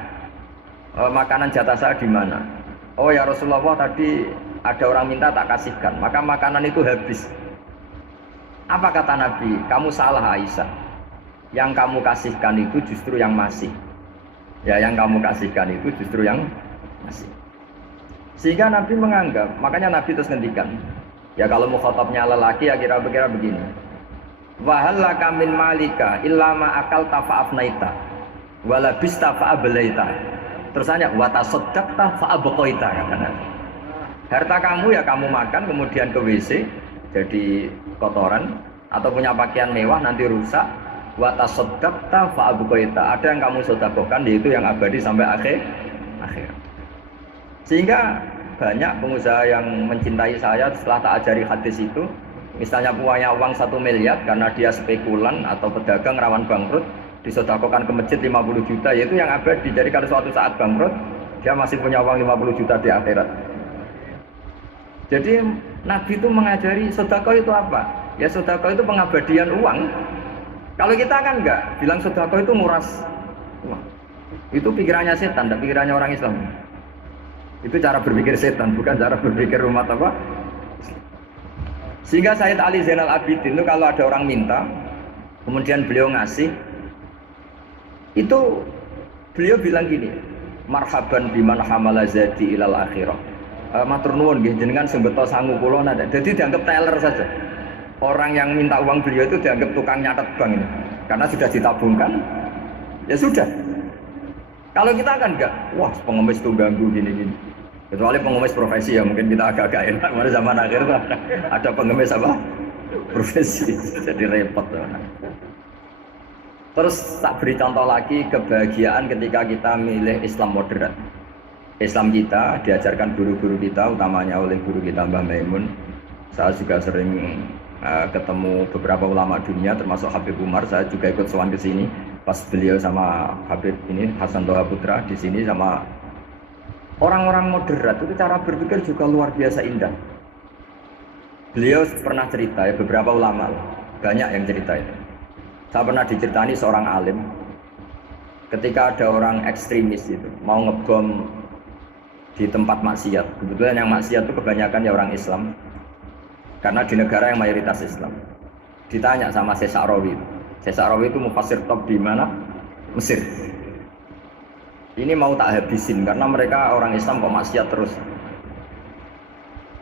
makanan jatah saya di mana? Oh ya Rasulullah, tadi ada orang minta tak kasihkan, maka makanan itu habis. Apa kata Nabi? Kamu salah Aisyah. Yang kamu kasihkan itu justru yang masih. Ya, yang kamu kasihkan itu justru yang masih. Sehingga Nabi menganggap, makanya Nabi terus ngendikan. Ya kalau mukhatabnya lelaki ya kira-kira begini. Wahallaka min malika illa ma akalta fa'afnaita wala bista fa'ablaita. Terus hanya wa tasaddaqta fa'abqaita kata Nabi. Harta kamu ya kamu makan kemudian ke WC jadi kotoran, atau punya pakaian mewah nanti rusak. Wa tasaddaqta fa'abqaita. Ada yang kamu sedekahkan yaitu yang abadi sampai akhir. Sehingga banyak pengusaha yang mencintai saya setelah tak ajari hadis itu, misalnya punya uang 1 miliar karena dia spekulan atau pedagang rawan bangkrut, disedekahkan ke masjid 50 juta, yaitu yang abadi. Jadi kalau suatu saat bangkrut, dia masih punya uang 50 juta di akhirat. Jadi Nabi itu mengajari sedekah itu apa? Ya sedekah itu pengabadian uang. Kalau kita kan enggak, bilang sedekah itu nguras uang. Itu pikirannya setan, dan pikirannya orang Islam. Itu cara berpikir setan, bukan cara berpikir umat apa. Sehingga Sayyid Ali Zainal Abidin itu kalau ada orang minta, kemudian beliau ngasih, itu beliau bilang gini, marhaban biman hamala zadi ilal akhirah. Matur nuwun nggih jenengan sing beto sangu kula nada. Jadi dianggap teller saja. Orang yang minta uang beliau itu dianggap tukang nyatet bank ini. Karena sudah ditabungkan, ya sudah. Kalau kita kan enggak, wah pengemis itu ganggu gini-gini. Kecuali pengemis profesi ya mungkin kita agak-agak enak. Pada zaman akhir tuh ada pengemis apa? Profesi, jadi repot. Terus tak beri contoh lagi kebahagiaan ketika kita milih Islam moderat. Islam kita diajarkan guru-guru kita, utamanya oleh guru kita Mbah Maimun. Saya juga sering ketemu beberapa ulama dunia, termasuk Habib Umar. Saya juga ikut sowan ke sini pas beliau sama Habib ini Hasan Toha Putra di sini sama orang-orang moderat. Itu cara berpikir juga luar biasa indah. Beliau pernah cerita ya, beberapa ulama banyak yang cerita itu. Saya pernah diceritani seorang alim ketika ada orang ekstremis itu mau ngebom di tempat maksiat. Kebetulan yang maksiat itu kebanyakan ya orang Islam, karena di negara yang mayoritas Islam. Ditanya sama Syekh Sa'rawi. Syekh Sa'rawi itu mufassir top di mana? Mesir. Ini mau tak habisin karena mereka orang Islam kok maksiat terus.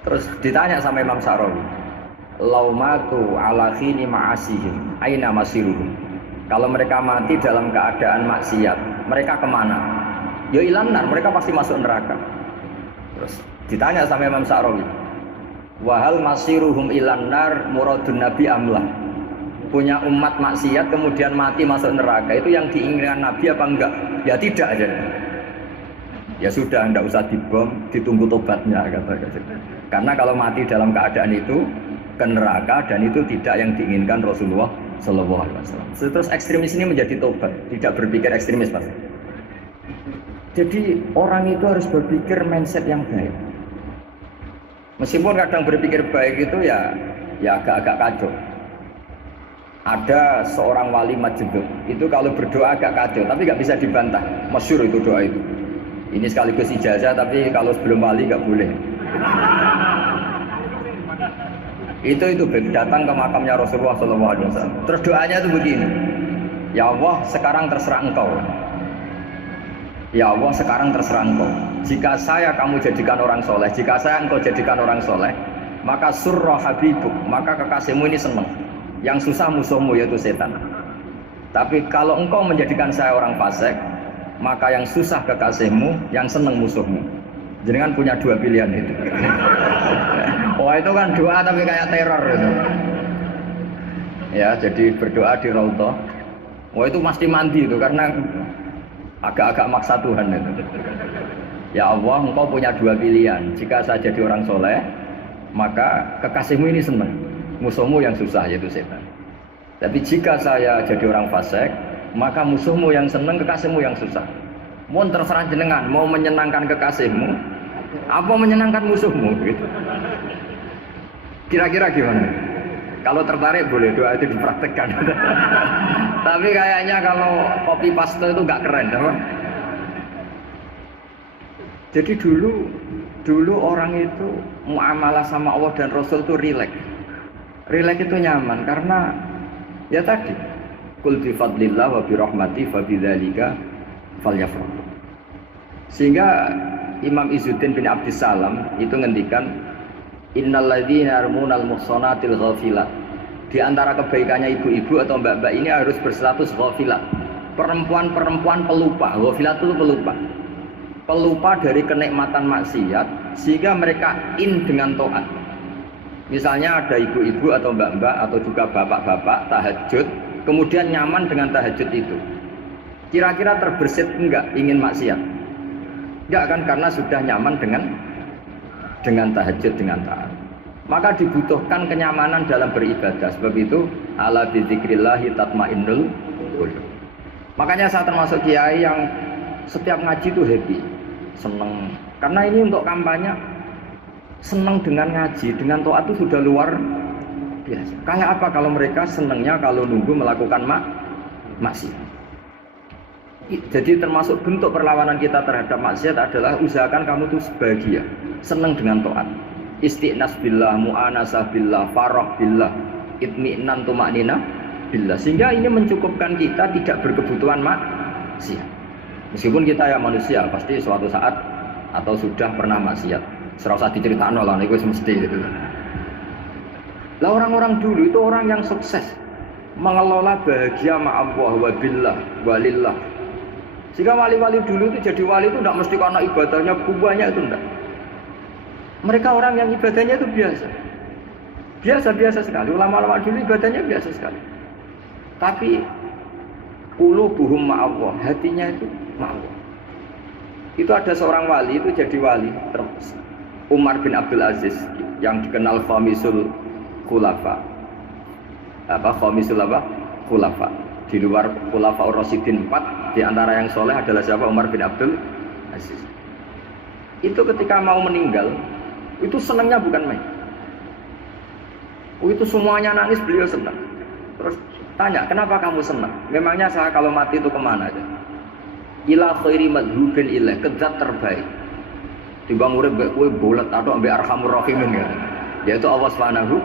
Terus ditanya sama Imam Sa'rawi, laumatu ala khini ma'asihim aina masiruhum. Kalau mereka mati dalam keadaan maksiat, mereka kemana? Ya ilanar, mereka pasti masuk neraka. Terus ditanya sama Imam Sa'rawi, wahal masiruhum ilanar muradun nabi amlah. Punya umat maksiat kemudian mati masuk neraka, itu yang diinginkan Nabi apa enggak? Ya tidak aja. Ya sudah, enggak usah dibom, ditunggu tobatnya kata. Karena kalau mati dalam keadaan itu ke neraka, dan itu tidak yang diinginkan Rasulullah Shallallahu Alaihi Wasallam. Terus ekstremis ini menjadi tobat, tidak berpikir ekstremis pasti. Jadi orang itu harus berpikir mindset yang baik. Meskipun kadang berpikir baik itu ya agak-agak kacau. Ada seorang wali Majnun itu kalau berdoa agak kacau, tapi nggak bisa dibantah. Masyhur itu doa itu. Ini sekaligus ijazah, tapi kalau sebelum wali nggak boleh. Itu datang ke makamnya Rasulullah SAW. Terus doanya itu begini, ya Allah sekarang terserah engkau. Ya Allah sekarang terserah engkau. Jika saya kamu jadikan orang soleh, jika saya engkau jadikan orang soleh, maka surra habibuk, maka kekasihmu ini senang. Yang susah musuhmu yaitu setan. Tapi kalau engkau menjadikan saya orang fasik, maka yang susah kekasihmu, yang senang musuhmu. Jenengan punya dua pilihan itu. Wah itu kan doa tapi kayak teror itu. Ya jadi berdoa di Raudhah. Wah itu mesti mandi itu karena agak-agak maksa Tuhan itu. Ya Allah, engkau punya dua pilihan. Jika saya jadi orang soleh, maka kekasihmu ini senang, musuhmu yang susah yaitu setan. Tapi jika saya jadi orang fasik, maka musuhmu yang senang, kekasihmu yang susah. Mohon terserah jenengan, mau menyenangkan kekasihmu, apa menyenangkan musuhmu gitu. Kira-kira gimana? Kalau tertarik boleh doa itu dipraktekkan. Tapi kayaknya kalau copy paste itu nggak keren, apa? Jadi dulu orang itu muamalah sama Allah dan Rasul itu rileks. Rileks itu nyaman karena ya tadi qul bi fadlillah wa bi rahmati fa bidzalika falyafrahu. Sehingga Imam Izzuddin bin Abdissalam itu ngendikan innalladzina yarmunal muhsanatil ghafilat. Di antara kebaikannya ibu-ibu atau mbak-mbak ini harus berstatus ghafilat. Perempuan-perempuan pelupa. Ghafilat itu pelupa. Pelupa dari kenikmatan maksiat sehingga mereka dengan taat. Misalnya ada ibu-ibu atau mbak-mbak atau juga bapak-bapak tahajud, kemudian nyaman dengan tahajud itu. Kira-kira terbersit enggak ingin maksiat? Enggak kan, karena sudah nyaman dengan tahajud, dengan taat. Maka dibutuhkan kenyamanan dalam beribadah. Sebab itu ala bidzikrillahi tatmainnul qulub. Makanya saya termasuk kiai yang setiap ngaji itu happy, seneng. Karena ini untuk kampanye, seneng dengan ngaji, dengan taat itu sudah luar biasa. Kayak apa kalau mereka senengnya kalau nunggu melakukan maksiat. Jadi termasuk bentuk perlawanan kita terhadap maksiat adalah usahakan kamu tuh bahagia, seneng dengan taat. Istiqnas billah, mu'anasah billah, farah billah, itmi'nan tumaknina billah. Sehingga ini mencukupkan kita tidak berkebutuhan maksiat. Meskipun kita ya manusia, pasti suatu saat atau sudah pernah maksiat. Serasa diceritakan lah, itu mesti gitu. Lah orang-orang dulu itu orang yang sukses mengelola bahagia ma'allah wa billah walillah. Sehingga wali-wali dulu itu jadi wali itu tidak mesti karena ibadahnya banyak, itu enggak. Mereka orang yang ibadahnya itu biasa sekali. Ulama-ulama dulu ibadahnya biasa sekali. Tapi qulubuhum ma'allah, hatinya itu ma'allah. Itu ada seorang wali itu jadi wali, Umar bin Abdul Aziz yang dikenal khamisul khulafa. Khulafa. Di luar khulafa ar-rasyidin 4, di antara yang soleh adalah siapa? Umar bin Abdul Aziz. Itu ketika mau meninggal, itu senangnya bukan main. Itu semuanya nangis, beliau senang. Terus tanya, kenapa kamu senang? Memangnya saya kalau mati itu kemana aja? Ila khairi madhubin ilah, ke zat terbaik. Timbang urip mbek kowe bolet atau mbek arhamur rahimin ya. Yaitu Allah Subhanahu.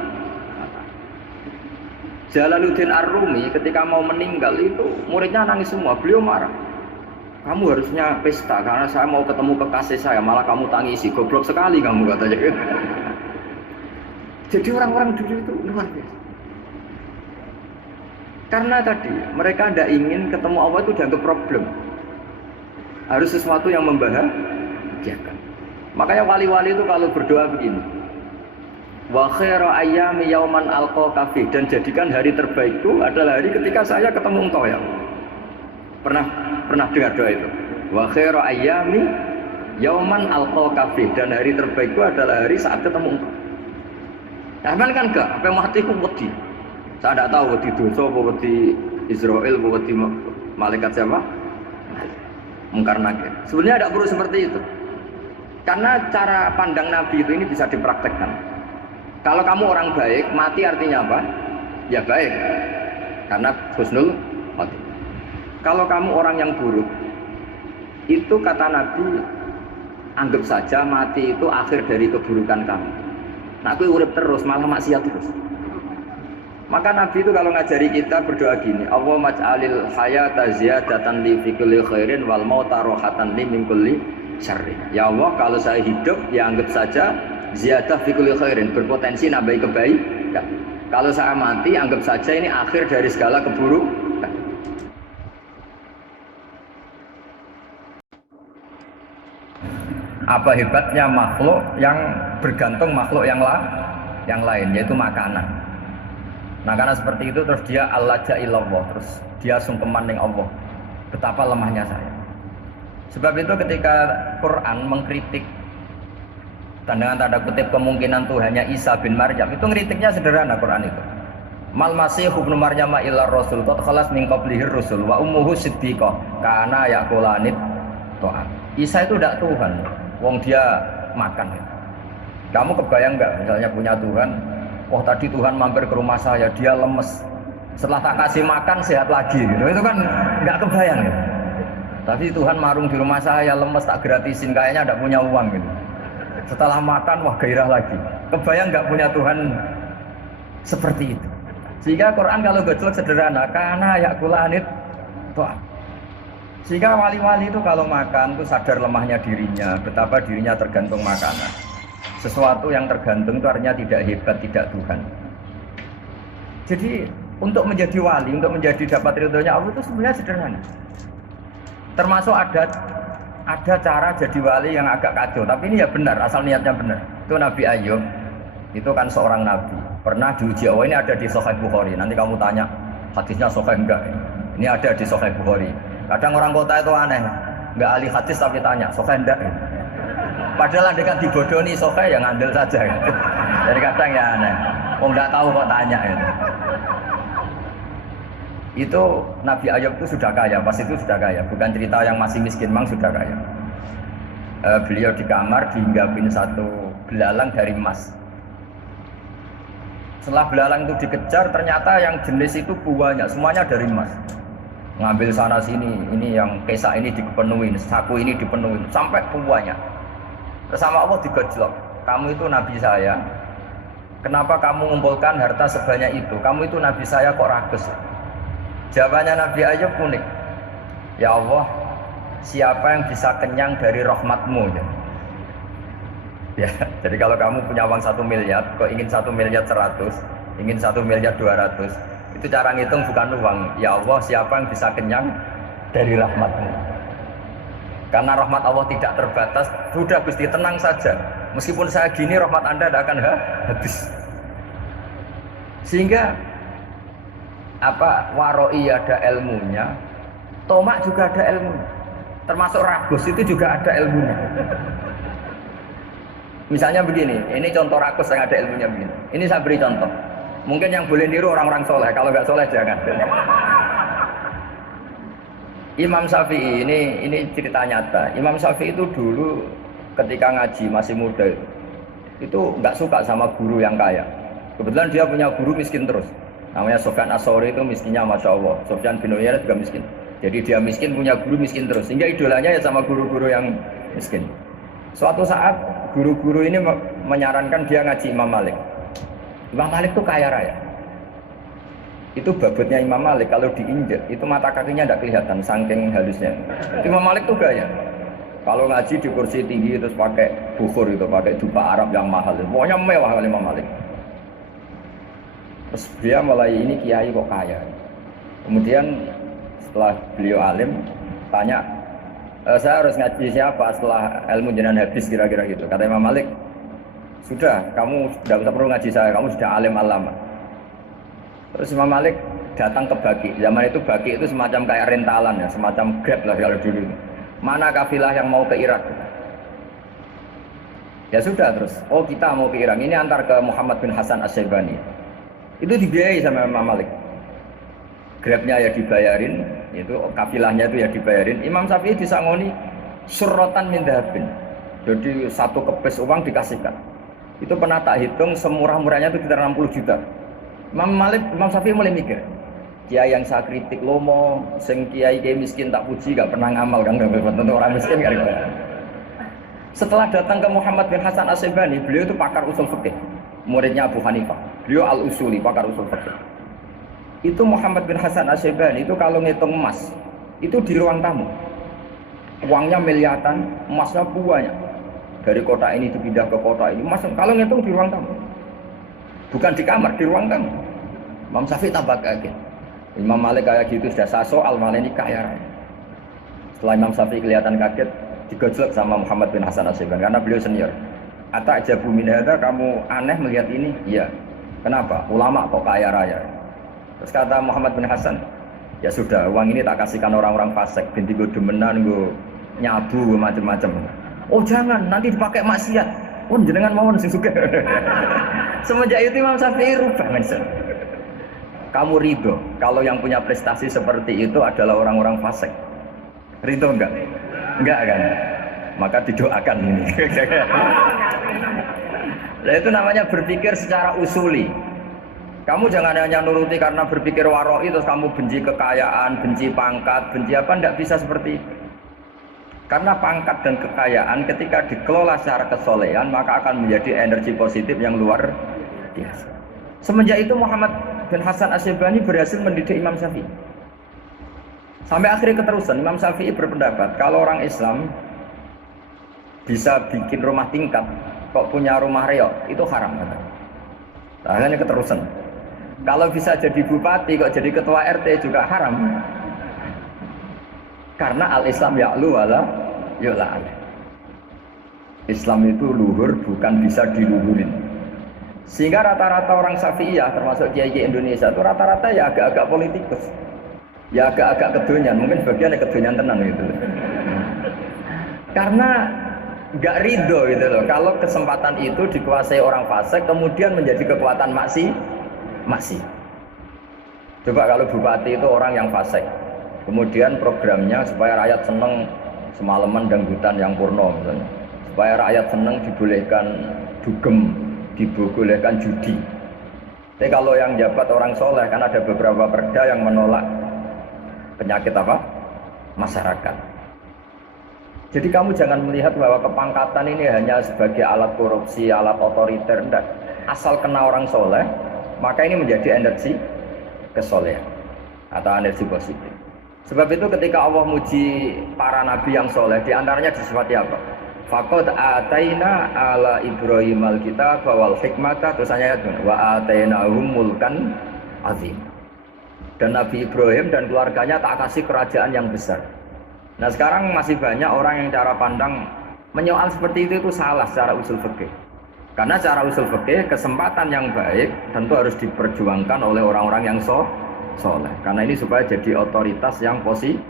Jalaluddin Ar-Rumi ketika mau meninggal itu muridnya nangis semua, beliau marah. Kamu harusnya pesta karena saya mau ketemu kekasih saya, malah kamu tangisi, goblok sekali kamu katanya. Jadi orang-orang dulu itu luar biasa. Karena tadi mereka tidak ingin ketemu Allah itu dianggap problem. Harus sesuatu yang membahagiakan. Makanya wali-wali itu kalau berdoa begini, wa khairu ayyami yauman alqa fi, dan jadikan hari terbaikku adalah hari ketika saya ketemu engkau ya. Pernah dengar doa itu? Wa khairu ayyami yauman alqa fi, dan hari terbaikku adalah hari saat ketemu engkau. Nah, kan enggak, apa matiku wedi. Saya tidak tahu wedi dosa apa wedi Israel apa wedi malaikat siapa? Mungkar nakir. Sebenarnya tidak perlu seperti itu. Karena cara pandang Nabi itu ini bisa dipraktekkan. Kalau kamu orang baik, mati artinya apa? Ya baik. Karena husnul khotimah. Kalau kamu orang yang buruk, itu kata Nabi anggap saja mati itu akhir dari keburukan kamu. Nah, aku urip terus malah maksiat terus. Maka Nabi itu kalau ngajari kita berdoa gini, Allahumma ij'alil hayata ziyadatan li fi kulli khairin wal mauta rohatan li min kulli syarrin. Ya Allah, kalau saya hidup ya anggap saja ziyadah fi kulli khairin, berpotensi nambahi kebaikan. Kalau saya mati anggap saja ini akhir dari segala keburukan. Apa hebatnya makhluk yang bergantung makhluk yang lain, yaitu makanan. Nah, karena seperti itu terus dia allaja ilallah, terus dia sungkeman dengan Allah. Betapa lemahnya saya. Sebab itu ketika Quran mengkritik dan dengan tanda kutip kemungkinan Tuhannya Isa bin Maryam, itu ngeritiknya sederhana Quran itu. Mal masih ibnu Maryam illa rasul qad khalas min qablihi rusul wa ummuhu siddiqah kana yaqulanit ta'am. Isa itu tidak Tuhan, wong dia makan. Kamu kebayang nggak misalnya punya Tuhan? Oh, tadi Tuhan mampir ke rumah saya, dia lemes. Setelah tak kasih makan sehat lagi gitu. Itu kan nggak kebayang ya. Tapi Tuhan marung di rumah saya, lemes tak gratisin, kayaknya tidak punya uang gitu. Setelah makan wah gairah lagi. Kebayang nggak punya Tuhan seperti itu. Sehingga Quran kalau gojlok sederhana, karena yakulanit toh. Sehingga wali-wali itu kalau makan itu sadar lemahnya dirinya, betapa dirinya tergantung makanan. Sesuatu yang tergantung itu artinya tidak hebat, tidak Tuhan. Jadi untuk menjadi wali, untuk menjadi dapat ridhonya Allah itu sebenarnya sederhana. Termasuk ada cara jadi wali yang agak kacau, tapi ini ya benar, asal niatnya benar. Itu Nabi Ayub, itu kan seorang nabi, pernah diuji Allah. Ini ada di Sahih Bukhari. Nanti kamu tanya hadisnya sahih enggak? Ini ada di Sahih Bukhari. Kadang orang kota itu aneh, enggak ahli hadis tapi tanya sahih enggak? Padahal dekat dibodoni sahih yang ngandel saja. Jadi kadang ya aneh. Oh enggak tahu kok tanya itu. Itu Nabi Ayub itu sudah kaya, pas itu sudah kaya, bukan cerita yang masih miskin, memang sudah kaya. Beliau di kamar dihinggapin satu belalang dari emas. Setelah belalang itu dikejar, ternyata yang jenis itu banyak, semuanya dari emas. Ngambil sana sini, ini yang kesak ini dipenuhin, saku ini dipenuhin, sampai banyak. Bersama Allah digojlok, kamu itu Nabi saya, kenapa kamu mengumpulkan harta sebanyak itu? Kamu itu Nabi saya kok rakus? Jawabannya Nabi Ayub unik. Ya Allah, siapa yang bisa kenyang dari rahmatmu? Ya, jadi kalau kamu punya uang 1 miliar, kok ingin 1 miliar 100, ingin 1 miliar 200, itu cara ngitung bukan uang. Ya Allah, siapa yang bisa kenyang dari rahmatmu? Karena rahmat Allah tidak terbatas. Sudah Gusti, tenang saja. Meskipun saya gini, rahmat Anda tidak akan habis. Sehingga waroi ada ilmunya, tomak juga ada ilmunya, termasuk ragus itu juga ada ilmunya. Misalnya begini, ini contoh rakus yang ada ilmunya begini. Ini saya beri contoh. Mungkin yang boleh niru orang-orang soleh, kalau nggak soleh jangan. Imam Syafi'i ini cerita nyata. Imam Syafi'i itu dulu ketika ngaji masih muda itu nggak suka sama guru yang kaya. Kebetulan dia punya guru miskin terus. Namanya Sufyan As-Tsauri, itu miskinnya Masya Allah. Sufyan bin Uyainah juga miskin. Jadi dia miskin, punya guru miskin terus. Sehingga idolanya ya sama guru-guru yang miskin. Suatu saat guru-guru ini menyarankan dia ngaji Imam Malik. Imam Malik itu kaya raya. Itu babutnya Imam Malik kalau diinjek itu mata kakinya tidak kelihatan saking halusnya. Imam Malik tuh gaya. Kalau ngaji di kursi tinggi terus pakai bukhur itu, pakai jubah Arab yang mahal. Pokoknya mewah kali Imam Malik. Terus dia mulai ini kiai kok kaya. Kemudian setelah beliau alim tanya, saya harus ngaji siapa setelah ilmu jenengan habis kira-kira gitu. Kata Imam Malik, sudah kamu tidak usah perlu ngaji saya, kamu sudah alim alama. Terus Imam Malik datang ke Baki. Zaman itu Baki itu semacam kayak rentalan ya, semacam Grab lah kalau dulu. Mana kafilah yang mau ke Irak? Ya sudah terus. Oh kita mau ke Irak. Ini antar ke Muhammad bin Hasan As-Syaibani. Itu dibiayai sama Imam Malik. Grabnya ya dibayarin, itu kafilahnya itu ya dibayarin. Imam Syafi'i disangoni surrotan min dhahabin. Jadi satu kepes uang dikasihkan. Itu pernah tak hitung semurah-murahnya itu sekitar 60 juta. Imam Syafi'i mulai mikir, kiai yang saya kritik lomo, sing kiai miskin tak puji, gak pernah ngamal kan, tentu orang miskin kan. Setelah datang ke Muhammad bin Hasan Asy-Syaibani, beliau itu pakar usul fikih, muridnya Abu Hanifah. Beliau al-usuli, pakar usul fikih. Itu Muhammad bin Hasan Asy-Syaibani itu kalau ngitung emas, itu di ruang tamu. Uangnya miliaran, emasnya banyak. Dari kota ini dipindah ke kota ini, emas kalau ngitung di ruang tamu. Bukan di kamar, di ruang tamu. Imam Syafi'i tambah kaget. Imam Malik kayak gitu sudah saso, Al-Malik ini kaya raya. Setelah Imam Syafi'i kelihatan kaget, digojlok sama Muhammad bin Hasan Asy-Syaibani karena beliau senior. Ata'jabu min hadza, kamu aneh melihat ini? Iya. Kenapa? Ulama kok kaya raya. Terus kata Muhammad bin Hasan, ya sudah, uang ini tak kasihkan orang-orang fasik, binti gue demenan, gue nyabu, gue macam-macam. Oh jangan, nanti dipakai maksiat. Oh jenengan mau sing suka. Semenjak itu Imam Syafi'i rubah mensen. Kamu ridho kalau yang punya prestasi seperti itu adalah orang-orang fasik? Ridho enggak? Enggak kan? Maka didoakan ini. Nah, itu namanya berpikir secara usuli. Kamu jangan hanya nuruti karena berpikir waroi terus kamu benci kekayaan, benci pangkat, benci apa, enggak bisa seperti itu. Karena pangkat dan kekayaan ketika dikelola secara kesolehan maka akan menjadi energi positif yang luar biasa. Semenjak itu Muhammad bin Hasan Asy-Syaibani berhasil mendidik Imam Syafi'i. Sampai akhirnya keterusan, Imam Syafi'i berpendapat kalau orang Islam bisa bikin rumah tingkat, kok punya rumah reok, itu haram. Akhirnya keterusan. Kalau bisa jadi bupati, kok jadi ketua RT juga haram. Karena al-Islam ya'lu wala yu'la. Islam itu luhur, bukan bisa diluhurin. Sehingga rata-rata orang Syafi'iyah, termasuk kiai-kiai Indonesia, itu rata-rata ya agak-agak politikus. Ya agak-agak kedonyan, mungkin sebagian ya kedonyan tenang gitu. Karena nggak ridho gitu loh, kalau kesempatan itu dikuasai orang fasik kemudian menjadi kekuatan maksi. Coba kalau bupati itu orang yang fasik, kemudian programnya supaya rakyat seneng semalaman dangdutan yang purno misalnya, supaya rakyat seneng dibolehkan dugem, dibolehkan judi. Tapi kalau yang jabat orang soleh kan ada beberapa perda yang menolak penyakit apa? Masyarakat. Jadi kamu jangan melihat bahwa kepangkatan ini hanya sebagai alat korupsi, alat otoriter, enggak. Asal kena orang soleh, maka ini menjadi energi kesolehan atau energi positif. Sebab itu ketika Allah muji para nabi yang soleh, diantaranya disifati apa? Faqad ataina ala Ibrahim al-kitab wal hikmata, terusnya wa atainahum mulkan azim. Dan Nabi Ibrahim dan keluarganya tak kasih kerajaan yang besar. Nah sekarang masih banyak orang yang cara pandang menyoal seperti itu salah secara usul fikih. Karena secara usul fikih kesempatan yang baik tentu harus diperjuangkan oleh orang-orang yang soleh. Karena ini supaya jadi otoritas yang positif.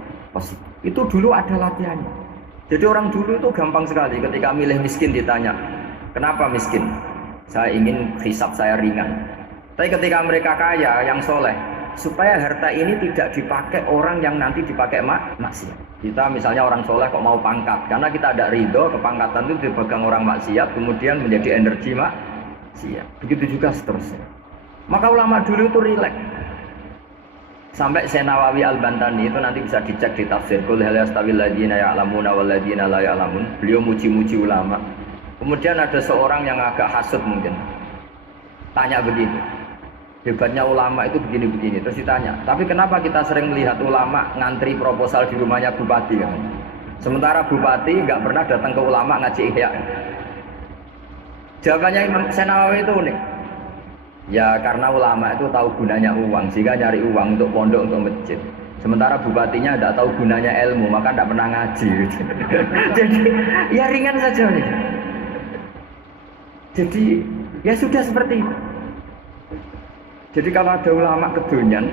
Itu dulu ada latihannya. Jadi orang dulu itu gampang sekali ketika milih miskin ditanya, kenapa miskin? Saya ingin hisab saya ringan. Tapi ketika mereka kaya yang soleh, supaya harta ini tidak dipakai orang yang nanti dipakai maksiat. Kita misalnya orang soleh kok mau pangkat, karena kita ada ridho kepangkatan itu dipegang orang maksiat, kemudian menjadi energi maksiat. Begitu juga seterusnya. Maka ulama dulu itu rileks. Sampai Syekh Nawawi Al-Bantani itu nanti bisa dicek di tafsir Qul hal yastawil ladzina ya'lamuna wal ladzina la ya'lamun. Beliau muji-muji ulama. Kemudian ada seorang yang agak hasud mungkin. Tanya begini. Hebatnya ulama itu begini-begini, terus ditanya, tapi kenapa kita sering melihat ulama ngantri proposal di rumahnya bupati kan? Sementara bupati nggak pernah datang ke ulama ngaji ihya. Jawabannya Imam Syekh Nawawi itu unik. Ya karena ulama itu tahu gunanya uang, sehingga nyari uang untuk pondok, untuk masjid. Sementara bupatinya tidak tahu gunanya ilmu, maka tidak pernah ngaji. Jadi ya ringan saja nih. Jadi ya sudah seperti itu. Jadi kalau ada ulama kedonyan,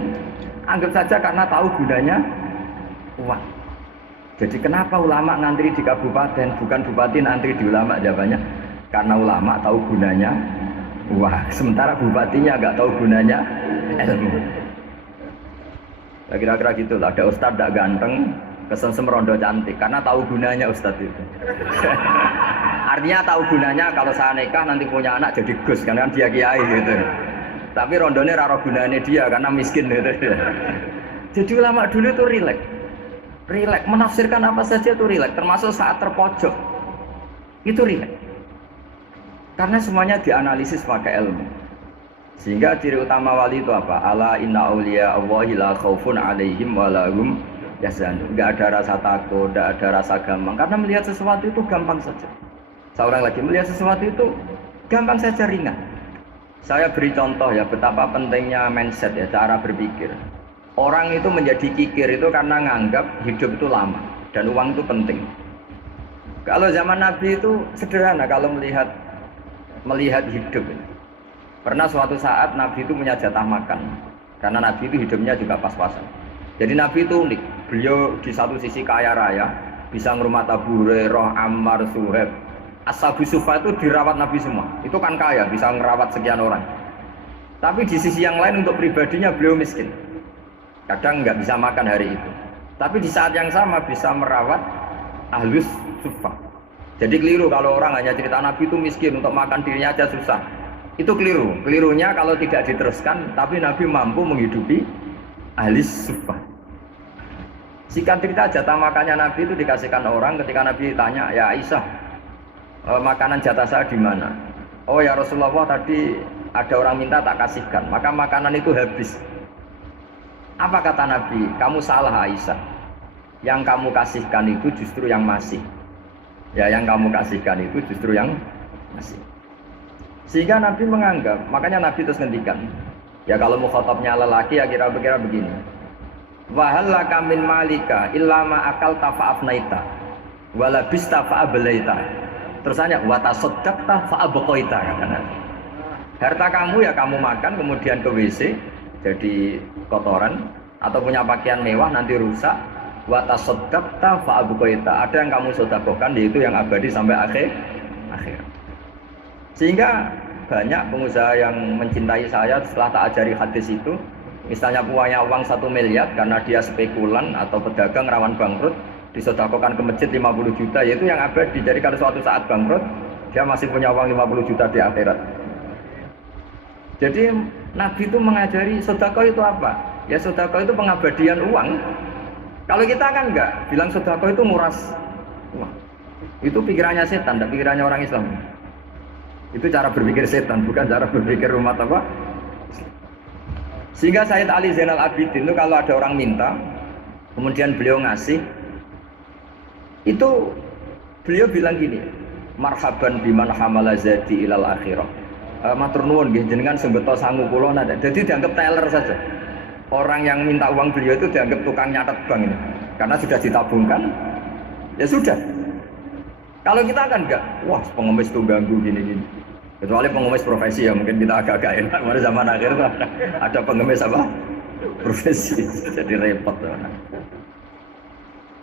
anggap saja karena tahu gunanya uang. Jadi kenapa ulama ngantri di kabupaten, bukan bupati ngantri di ulama? Jawabannya karena ulama tahu gunanya uang, sementara bupatinya nggak tahu gunanya ilmu. Ya, kira-kira gitu lah. Ada ustadz tidak ganteng, kesensem rondo cantik, karena tahu gunanya ustadz itu. Artinya tahu gunanya kalau saya nikah nanti punya anak jadi gus, kan dia kiai gitu. Tapi rondonya raro gunanya dia karena miskin gitu. Jadi ulama dulu itu rileks, menafsirkan apa saja itu rileks, termasuk saat terpojok. Itu riak. Karena semuanya dianalisis pakai ilmu. Sehingga ciri utama wali itu apa? Ala inna awliya Allahi la khaufun alaihim wa lahum yahzanun. Enggak ada rasa takut, enggak ada rasa gampang. Karena melihat sesuatu itu gampang saja. Seorang lagi melihat sesuatu itu gampang saja, ringan. Saya beri contoh ya betapa pentingnya mindset ya, cara berpikir. Orang itu menjadi kikir itu karena nganggap hidup itu lama dan uang itu penting. Kalau zaman Nabi itu sederhana kalau melihat hidup. Pernah suatu saat Nabi itu punya jatah makan. Karena Nabi itu hidupnya juga pas-pasan. Jadi Nabi itu unik. Beliau di satu sisi kaya raya, bisa ngurmat Abu Hurairah, Ammar, Suhaib. Ashabu Sufa itu dirawat Nabi semua. Itu kan kaya, bisa ngerawat sekian orang. Tapi di sisi yang lain untuk pribadinya beliau miskin. Kadang nggak bisa makan hari itu. Tapi di saat yang sama bisa merawat Ahlus Sufa. Jadi keliru kalau orang hanya cerita Nabi itu miskin, untuk makan dirinya aja susah. Itu keliru. Kelirunya kalau tidak diteruskan, tapi Nabi mampu menghidupi Ahlus Sufa. Singkat cerita jatah makannya Nabi itu dikasihkan orang ketika Nabi tanya, ya Aisyah, makanan jatah saya di mana? Oh ya Rasulullah, tadi ada orang minta tak kasihkan, maka makanan itu habis. Apa kata Nabi? Kamu salah Aisyah. Yang kamu kasihkan itu justru yang masih. Ya, yang kamu kasihkan itu justru yang masih. Sehingga Nabi menganggap, makanya Nabi terus ngendikan. Ya kalau mukhatabnya lelaki ya kira-kira begini. Wa halaka min malika illa ma akalta fa'afnaita wa labista fa'ablaita. Terus hanya wa tasaddaqta fa'abqaita kata Nabi. Harta kamu ya kamu makan kemudian ke WC jadi kotoran, atau punya pakaian mewah nanti rusak. Wa tasaddaqta fa'abqaita. Ada yang kamu sedekahkan yaitu yang abadi sampai akhir. Sehingga banyak pengusaha yang mencintai saya setelah tak ajari hadis itu, misalnya punya uang 1 miliar karena dia spekulan atau pedagang rawan bangkrut, disedekahkan ke masjid 50 juta, yaitu yang abadi. Jadi kalau suatu saat bangkrut, dia masih punya uang 50 juta di akhirat. Jadi Nabi itu mengajari sedekah itu apa? Ya sedekah itu pengabadian uang. Kalau kita kan enggak, bilang sedekah itu nguras uang. Itu pikirannya setan, tidak pikirannya orang Islam. Itu cara berpikir setan, bukan cara berpikir umat apa. Sehingga Sayyid Ali Zainal Abidin itu kalau ada orang minta, kemudian beliau ngasih, itu beliau bilang gini, marhaban biman hamala zadi ilal akhirah. Matur nuwun nggih jenengan sembeto sangu kula nada. Jadi dianggap teller saja. Orang yang minta uang beliau itu dianggap tukang nyatet bank ini. Karena sudah ditabungkan, ya sudah. Kalau kita kan enggak, wah pengemis itu ganggu gini-gini. Kecuali pengemis profesi ya mungkin kita agak-agak enak. Pada zaman akhir tuh ada pengemis apa? Profesi, jadi repot.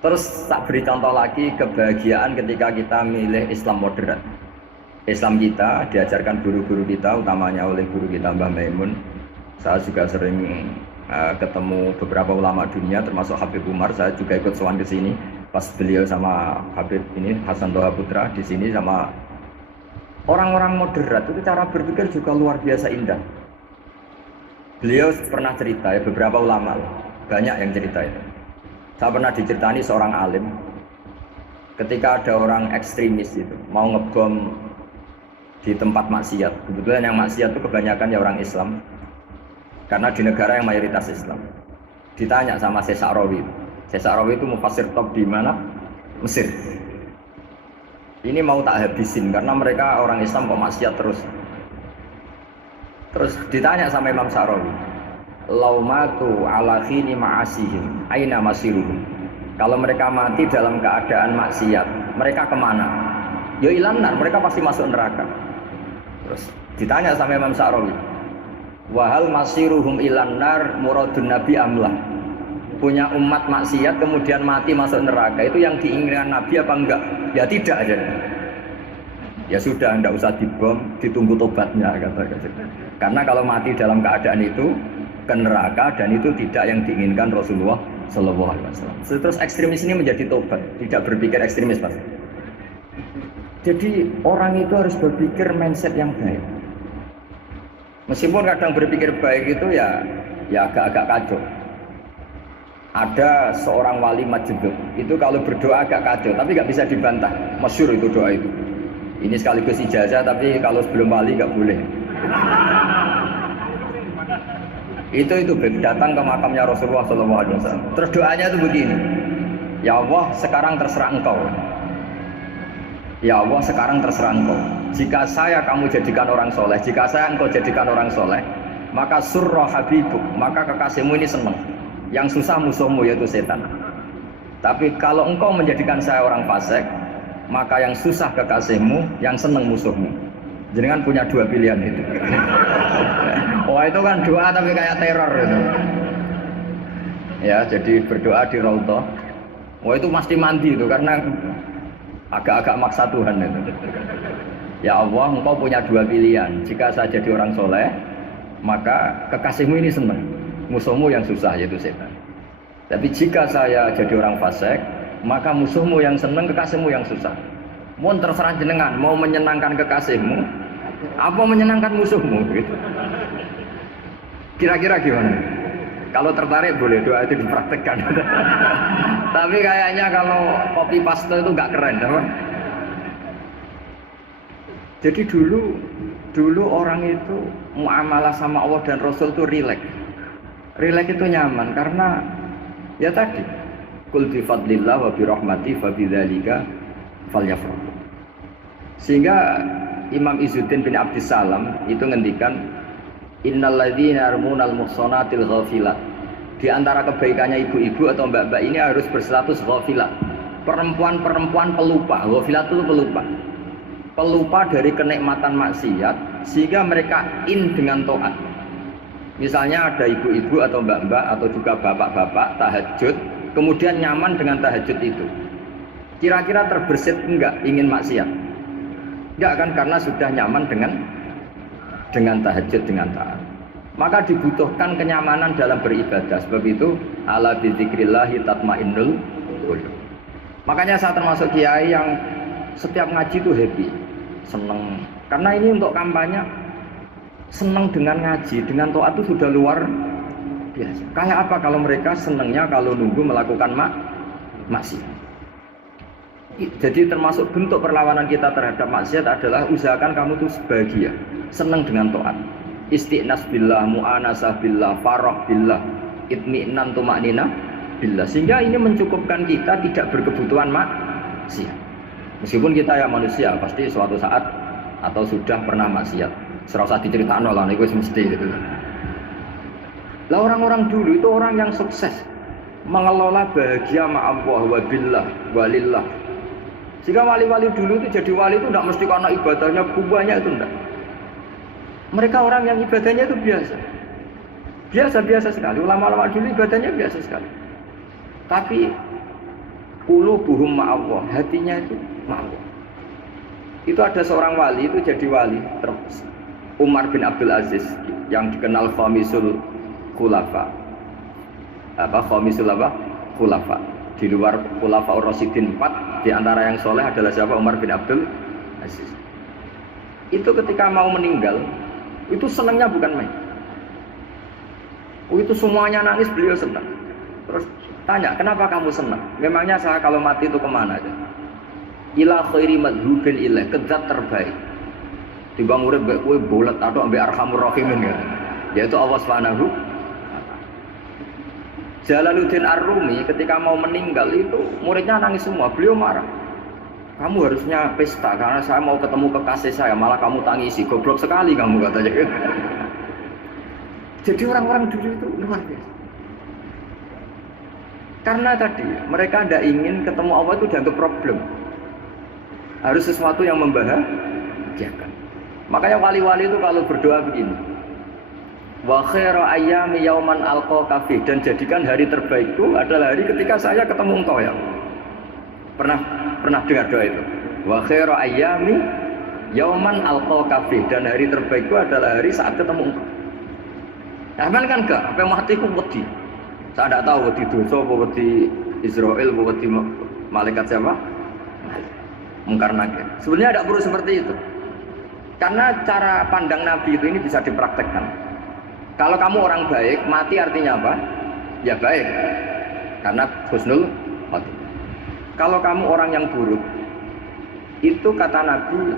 Terus tak beri contoh lagi kebahagiaan ketika kita milih Islam moderat. Islam kita diajarkan guru-guru kita, utamanya oleh guru kita Mbah Maimun. Saya juga sering ketemu beberapa ulama dunia, termasuk Habib Umar. Saya juga ikut sowan ke sini. Pas beliau sama Habib ini Hasan Toha Putra di sini sama orang-orang moderat itu cara berpikir juga luar biasa indah. Beliau pernah cerita ya, beberapa ulama banyak yang cerita itu. Saya pernah diceritani seorang alim ketika ada orang ekstremis itu mau ngebom di tempat maksiat. Kebetulan yang maksiat itu kebanyakan ya orang Islam karena di negara yang mayoritas Islam. Ditanya sama Syekh Sa'rawi. Syekh Sa'rawi itu mufassir top di mana? Mesir. Ini mau tak habisin karena mereka orang Islam kok maksiat terus. Terus ditanya sama Imam Sa'rawi, laumatu ala khini ma'asihim aina masiruhum. Kalau mereka mati dalam keadaan maksiat, mereka kemana? Ya ilanar, mereka pasti masuk neraka. Terus ditanya sama Imam Sa'rawi, wahal masiruhum ilanar muradun nabi amlah. Punya umat maksiat kemudian mati masuk neraka, itu yang diinginkan Nabi apa enggak? Ya tidak aja. Ya sudah, enggak usah dibom, ditunggu tobatnya kata. Karena kalau mati dalam keadaan itu ke neraka dan itu tidak yang diinginkan Rasulullah Shallallahu Alaihi Wasallam. Terus ekstremis ini menjadi tobat, tidak berpikir ekstremis Pak. Jadi orang itu harus berpikir mindset yang baik. Meskipun kadang berpikir baik itu ya agak-agak kacau. Ada seorang wali majdzub itu kalau berdoa agak kacau, tapi nggak bisa dibantah. Masyhur itu doa itu. Ini sekaligus ijazah, tapi kalau sebelum wali nggak boleh. Itu datang ke makamnya Rasulullah SAW. Terus doanya itu begini, ya Allah sekarang terserah engkau. Ya Allah sekarang terserah engkau. Jika saya kamu jadikan orang soleh, jika saya engkau jadikan orang soleh, maka surra habibuk, maka kekasihmu ini senang. Yang susah musuhmu yaitu setan. Tapi kalau engkau menjadikan saya orang fasik, maka yang susah kekasihmu, yang senang musuhmu. Jenengan punya dua pilihan itu. Wah itu kan doa tapi kayak teror itu. Ya jadi berdoa di Raudhah. Wah itu mesti mandi itu karena agak-agak maksa Tuhan itu. Ya Allah, engkau punya dua pilihan. Jika saya jadi orang soleh, maka kekasihmu ini senang, musuhmu yang susah yaitu setan. Tapi jika saya jadi orang fasik, maka musuhmu yang senang, kekasihmu yang susah. Mohon terserah jenengan, mau menyenangkan kekasihmu, apa menyenangkan musuhmu gitu. Kira-kira gimana? Kalau tertarik boleh doa itu dipraktekkan. Tapi kayaknya kalau copy paste itu nggak keren, apa? Jadi dulu orang itu muamalah sama Allah dan Rasul itu rileks. Rileks itu nyaman karena ya tadi, qul bi fadlillah wa bi rahmati fa bidzalika falyafrahu. Sehingga Imam Izzuddin bin Abdissalam itu ngendikan innalladzina yarmunal muhsanatil ghafilat. Di antara kebaikannya ibu-ibu atau mbak-mbak ini harus berstatus ghafilat. Perempuan-perempuan pelupa. Ghafilat itu pelupa. Pelupa dari kenikmatan maksiat sehingga mereka dengan taat. Misalnya ada ibu-ibu atau mbak-mbak atau juga bapak-bapak tahajud, kemudian nyaman dengan tahajud itu. Kira-kira terbersit enggak ingin maksiat? Enggak kan, karena sudah nyaman dengan tahajud, dengan taat. Maka dibutuhkan kenyamanan dalam beribadah. Sebab itu ala bidzikrillahi tatmainnul qulub. Makanya saya termasuk kiai yang setiap ngaji itu happy, seneng. Karena ini untuk kampanye, seneng dengan ngaji, dengan taat itu sudah luar biasa. Kayak apa kalau mereka senengnya kalau nunggu melakukan maksiat. Jadi termasuk bentuk perlawanan kita terhadap maksiat adalah usahakan kamu tuh bahagia, senang dengan taat. Istiqnas billah, mu'anasah billah, farah billah, itmi'nan tumaknina billah. Sehingga ini mencukupkan kita tidak berkebutuhan maksiat. Meskipun kita ya manusia, pasti suatu saat atau sudah pernah maksiat. Serasa diceritakan lah, itu mesti gitu. Lah orang-orang dulu itu orang yang sukses mengelola bahagia ma Allah wa billah walillah. Sehingga wali-wali dulu itu jadi wali itu tidak mesti karena ibadahnya banyak, itu enggak. Mereka orang yang ibadahnya itu biasa sekali. Ulama-ulama dulu ibadahnya biasa sekali. Tapi qulubuhum ma Allah, hatinya itu ma Allah. Itu ada seorang wali itu jadi wali, Umar bin Abdul Aziz yang dikenal Khamisul Khulafa. Khulafa. Di luar Khulafaur Rasyidin 4, di antara yang soleh adalah siapa? Umar bin Abdul Aziz. Itu ketika mau meninggal, itu senangnya bukan main. Itu semuanya nangis, beliau senang. Terus tanya, kenapa kamu senang? Memangnya saya kalau mati itu kemana aja? Ila khairi madhubin ilah, ke zat terbaik. Timbang urip mbek kowe bolet atau mbek Arhamur Rahimin ya. Yaitu Allah Subhanahu. Jalaluddin Ar-Rumi ketika mau meninggal itu muridnya nangis semua, beliau marah. Kamu harusnya pesta karena saya mau ketemu kekasih saya, malah kamu tangisi, goblok sekali kamu katanya. Jadi orang-orang dulu itu luar biasa. Karena tadi mereka tidak ingin ketemu Allah itu dianggap problem. Harus sesuatu yang membahagiakan. Makanya wali-wali itu kalau berdoa begini, wa khairu ayyami yauman alqa fi, dan jadikan hari terbaikku adalah hari ketika saya ketemu engkau ya. Pernah dengar doa itu? Wa khairu ayyami yauman alqa fi, dan hari terbaikku adalah hari saat ketemu engkau. Aman kan enggak? Apa matiku wedi. Saya tidak tahu wedi dosa apa wedi Israel apa wedi malaikat siapa? Mungkar nakir. Sebenarnya tidak perlu seperti itu. Karena cara pandang Nabi itu ini bisa dipraktekkan. Kalau kamu orang baik, mati artinya apa? Ya baik. Karena husnul khotimah. Kalau kamu orang yang buruk, itu kata Nabi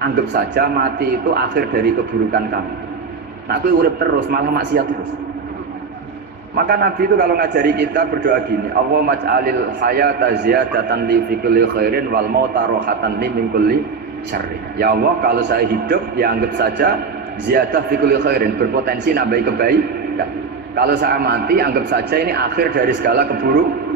anggap saja mati itu akhir dari keburukan kamu. Nah, aku urip terus malah maksiat terus. Maka Nabi itu kalau ngajari kita berdoa gini, Allahumma ij'alil hayata ziyadatan li fi kulli khairin wal mauta rohatan li min kulli syarrin. Ya Allah, kalau saya hidup ya anggap saja ziyadah fi kulli khairin, berpotensi nambahi kebaikan. Kalau saya mati anggap saja ini akhir dari segala keburukan.